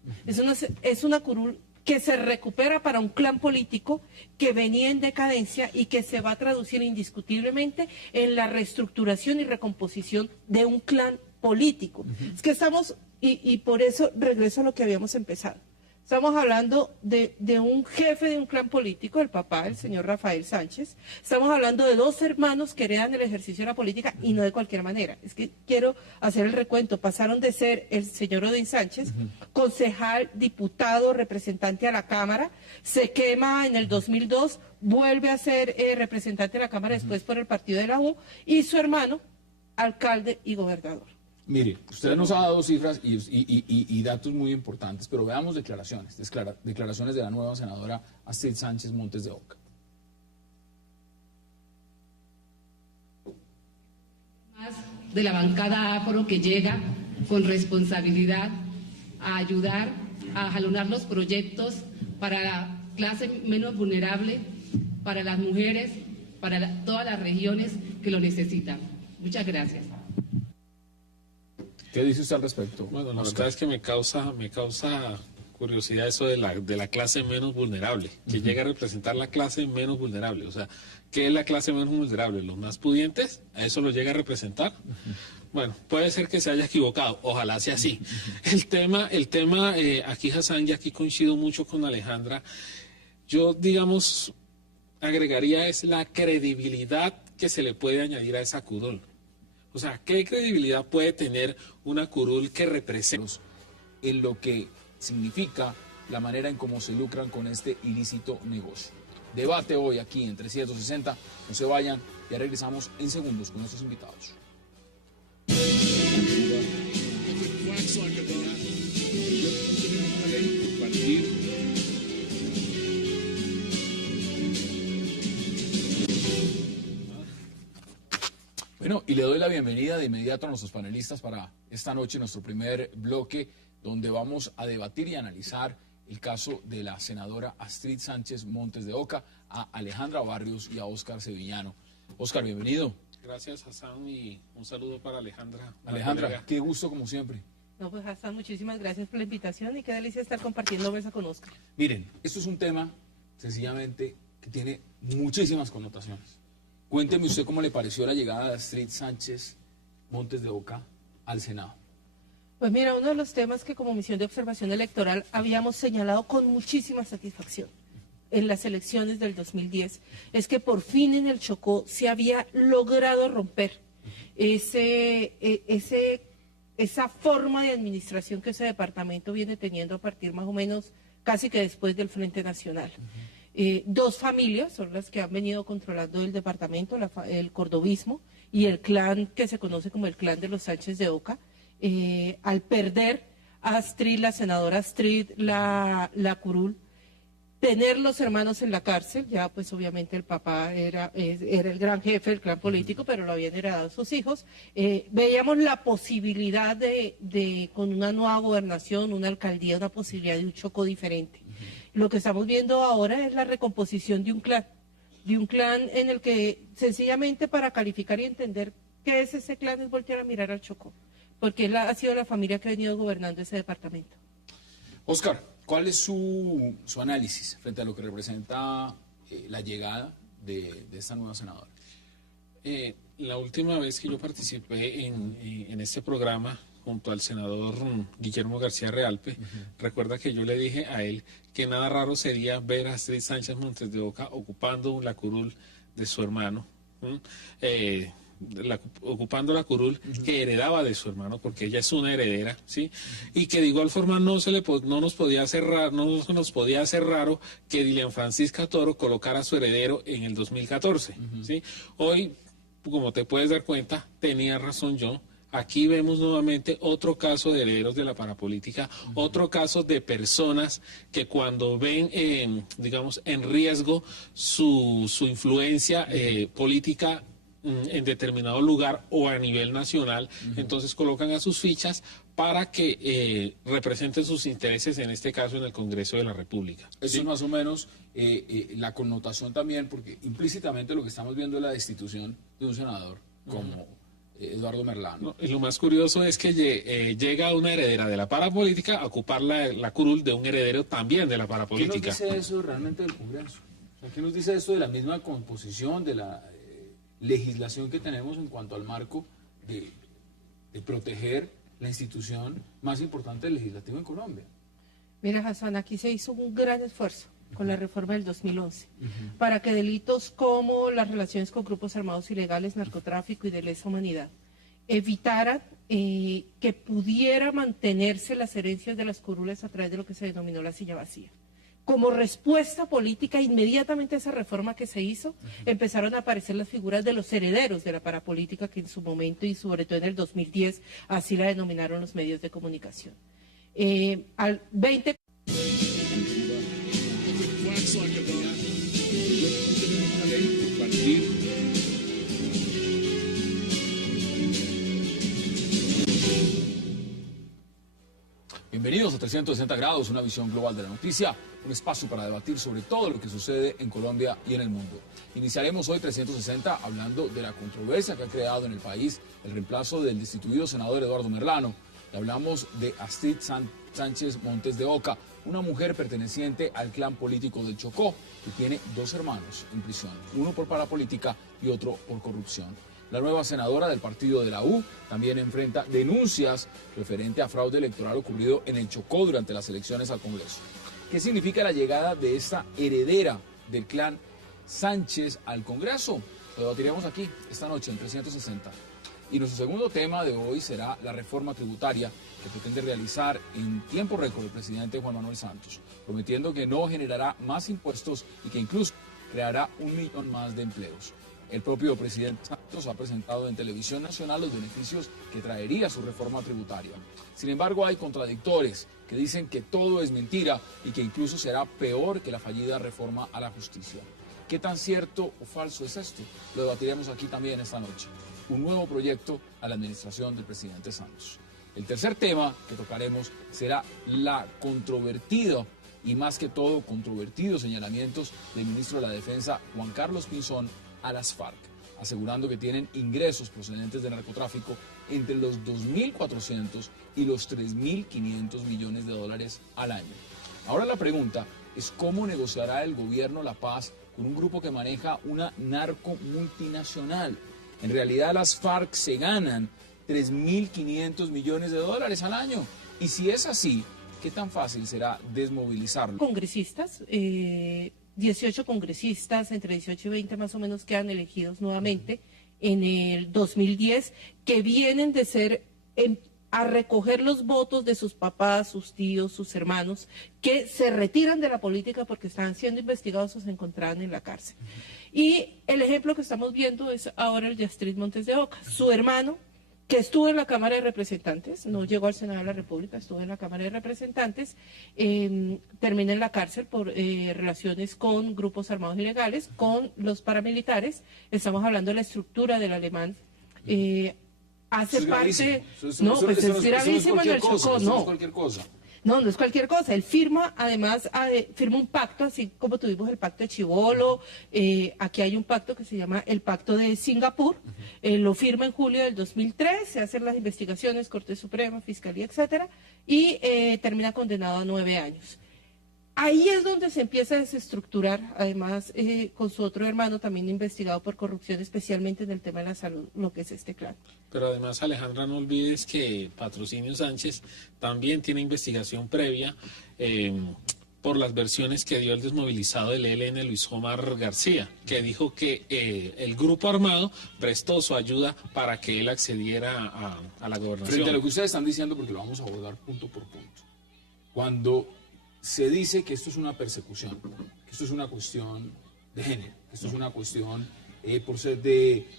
Es una curul que se recupera para un clan político que venía en decadencia y que se va a traducir indiscutiblemente en la reestructuración y recomposición de un clan político. Es que estamos, y por eso regreso a lo que habíamos empezado, estamos hablando de un jefe de un clan político, el papá, el señor Rafael Sánchez. Estamos hablando de dos hermanos que heredan el ejercicio de la política y no de cualquier manera. Es que quiero hacer el recuento. Pasaron de ser el señor Odín Sánchez, concejal, diputado, representante a la Cámara, se quema en el 2002, vuelve a ser representante de la Cámara después por el partido de la U, y su hermano, alcalde y gobernador. Mire, usted nos ha dado cifras y datos muy importantes, pero veamos declaraciones de la nueva senadora Astrid Sánchez Montes de Oca. Más de la bancada afro que llega con responsabilidad a ayudar a jalonar los proyectos para la clase menos vulnerable, para las mujeres, para todas las regiones que lo necesitan. Muchas gracias. ¿Qué dice usted al respecto? Bueno, la verdad es que me causa curiosidad eso de la clase menos vulnerable, que llega a representar la clase menos vulnerable. O sea, ¿qué es la clase menos vulnerable? ¿Los más pudientes? ¿A eso lo llega a representar? Bueno, puede ser que se haya equivocado, ojalá sea así. El tema, aquí Hassan, y aquí coincido mucho con Alejandra, yo, digamos, agregaría es la credibilidad que se le puede añadir a esa curul. O sea, ¿qué credibilidad puede tener una curul que representa en lo que significa la manera en cómo se lucran con este ilícito negocio? Debate hoy aquí en 360. No se vayan, ya regresamos en segundos con nuestros invitados. Bueno, y le doy la bienvenida de inmediato a nuestros panelistas para esta noche, nuestro primer bloque, donde vamos a debatir y analizar el caso de la senadora Astrid Sánchez Montes de Oca, a Alejandra Barrios y a Óscar Sevillano. Óscar, bienvenido. Gracias, Hassan, y un saludo para Alejandra. Alejandra, qué gusto como siempre. No, pues Hassan, muchísimas gracias por la invitación y qué delicia estar compartiendo mesa con Óscar. Miren, esto es un tema sencillamente que tiene muchísimas connotaciones. Cuénteme usted cómo le pareció la llegada de Astrid Sánchez Montes de Oca al Senado. Pues mira, uno de los temas que como misión de observación electoral habíamos señalado con muchísima satisfacción en las elecciones del 2010 es que por fin en el Chocó se había logrado romper esa forma de administración que ese departamento viene teniendo a partir más o menos casi que después del Frente Nacional. Dos familias son las que han venido controlando el departamento, el cordobismo y el clan que se conoce como el clan de los Sánchez de Oca. Al perder a Astrid, la senadora Astrid, la curul, tener los hermanos en la cárcel, ya pues obviamente el papá era el gran jefe del clan político, pero lo habían heredado sus hijos, veíamos la posibilidad de con una nueva gobernación, una alcaldía, una posibilidad de un Chocó diferente. Lo que estamos viendo ahora es la recomposición de un clan en el que sencillamente para calificar y entender qué es ese clan es voltear a mirar al Chocó, porque ha sido la familia que ha venido gobernando ese departamento. Óscar, ¿cuál es su análisis frente a lo que representa la llegada de esta nueva senadora? La última vez que yo participé en este programa junto al senador Guillermo García Realpe, recuerda que yo le dije a él que nada raro sería ver a Astrid Sánchez Montes de Oca ocupando la curul de su hermano, ocupando la curul que heredaba de su hermano, porque ella es una heredera, ¿sí? Y que de igual forma no nos podía hacer raro que Dilian Francisca Toro colocara a su heredero en el 2014, ¿sí? Hoy, como te puedes dar cuenta, tenía razón yo. Aquí vemos nuevamente otro caso de herederos de la parapolítica, otro caso de personas que cuando ven, digamos, en riesgo su influencia política en determinado lugar o a nivel nacional, entonces colocan a sus fichas para que representen sus intereses, en este caso en el Congreso de la República. Eso es más o menos la connotación también, porque implícitamente lo que estamos viendo es la destitución de un senador como Eduardo Merlano. No, y lo más curioso es que llega una heredera de la parapolítica a ocupar la curul de un heredero también de la parapolítica. ¿Qué nos dice eso realmente del Congreso? O sea, ¿qué nos dice esto de la misma composición, de la legislación que tenemos en cuanto al marco de proteger la institución más importante del legislativo en Colombia? Mira, Hassan, aquí se hizo un gran esfuerzo con la reforma del 2011 para que delitos como las relaciones con grupos armados ilegales, narcotráfico y de lesa humanidad evitaran que pudiera mantenerse las herencias de las curules a través de lo que se denominó la silla vacía. Como respuesta política, inmediatamente a esa reforma que se hizo, empezaron a aparecer las figuras de los herederos de la parapolítica, que en su momento y sobre todo en el 2010 así la denominaron los medios de comunicación. Al 20... Bienvenidos a 360 grados, una visión global de la noticia, un espacio para debatir sobre todo lo que sucede en Colombia y en el mundo. Iniciaremos hoy 360 hablando de la controversia que ha creado en el país el reemplazo del destituido senador Eduardo Merlano. Y hablamos de Astrid Sánchez Montes de Oca, una mujer perteneciente al clan político del Chocó, que tiene dos hermanos en prisión, uno por parapolítica y otro por corrupción. La nueva senadora del partido de la U también enfrenta denuncias referente a fraude electoral ocurrido en el Chocó durante las elecciones al Congreso. ¿Qué significa la llegada de esta heredera del clan Sánchez al Congreso? Lo debatiremos aquí esta noche en 360. Y nuestro segundo tema de hoy será la reforma tributaria que pretende realizar en tiempo récord el presidente Juan Manuel Santos, prometiendo que no generará más impuestos y que incluso creará 1 millón más de empleos. El propio presidente Santos ha presentado en Televisión Nacional los beneficios que traería su reforma tributaria. Sin embargo, hay contradictores que dicen que todo es mentira y que incluso será peor que la fallida reforma a la justicia. ¿Qué tan cierto o falso es esto? Lo debatiremos aquí también esta noche. Un nuevo proyecto a la administración del presidente Santos. El tercer tema que tocaremos será la controvertida y más que todo controvertidos señalamientos del ministro de la Defensa, Juan Carlos Pinzón, a las FARC, asegurando que tienen ingresos procedentes de narcotráfico entre los 2.400 y los 3.500 millones de dólares al año. Ahora la pregunta es cómo negociará el gobierno la paz con un grupo que maneja una narco multinacional. En realidad las FARC se ganan 3.500 millones de dólares al año. Y si es así, ¿qué tan fácil será desmovilizarlo? Congresistas, 18 congresistas, entre 18 y 20 más o menos, quedan elegidos nuevamente en el 2010, que vienen de ser a recoger los votos de sus papás, sus tíos, sus hermanos, que se retiran de la política porque estaban siendo investigados o se encontraban en la cárcel. Y el ejemplo que estamos viendo es ahora el de Astrid Montes de Oca, su hermano, que estuvo en la Cámara de Representantes, no llegó al Senado de la República, estuvo en la Cámara de Representantes, termina en la cárcel por relaciones con grupos armados ilegales, con los paramilitares. Estamos hablando de la estructura del Alemán. Hace parte... No, pues es gravísimo en el Chocó, no. No es cualquier cosa. No, no es cualquier cosa. Él firma, además, firma un pacto, así como tuvimos el pacto de Chibolo. Aquí hay un pacto que se llama el Pacto de Singapur. Lo firma en julio del 2003, se hacen las investigaciones, Corte Suprema, Fiscalía, etcétera, y termina condenado a 9 años. Ahí es donde se empieza a desestructurar, además, con su otro hermano también investigado por corrupción, especialmente en el tema de la salud, lo que es este clan. Pero además, Alejandra, no olvides que Patrocinio Sánchez también tiene investigación previa por las versiones que dio el desmovilizado del ELN, Luis Omar García, que dijo que el grupo armado prestó su ayuda para que él accediera a la gobernación. Frente a lo que ustedes están diciendo, porque lo vamos a abordar punto por punto. Cuando se dice que esto es una persecución, que esto es una cuestión de género, que esto es una cuestión por ser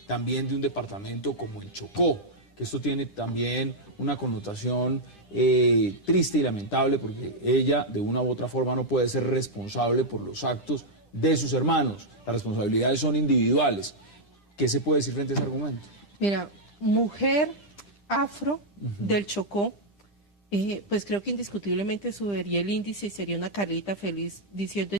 también de un departamento como el Chocó, que esto tiene también una connotación triste y lamentable porque ella de una u otra forma no puede ser responsable por los actos de sus hermanos. Las responsabilidades son individuales. ¿Qué se puede decir frente a ese argumento? Mira, mujer afro del Chocó, pues creo que indiscutiblemente subiría el índice y sería una Carlita feliz diciendo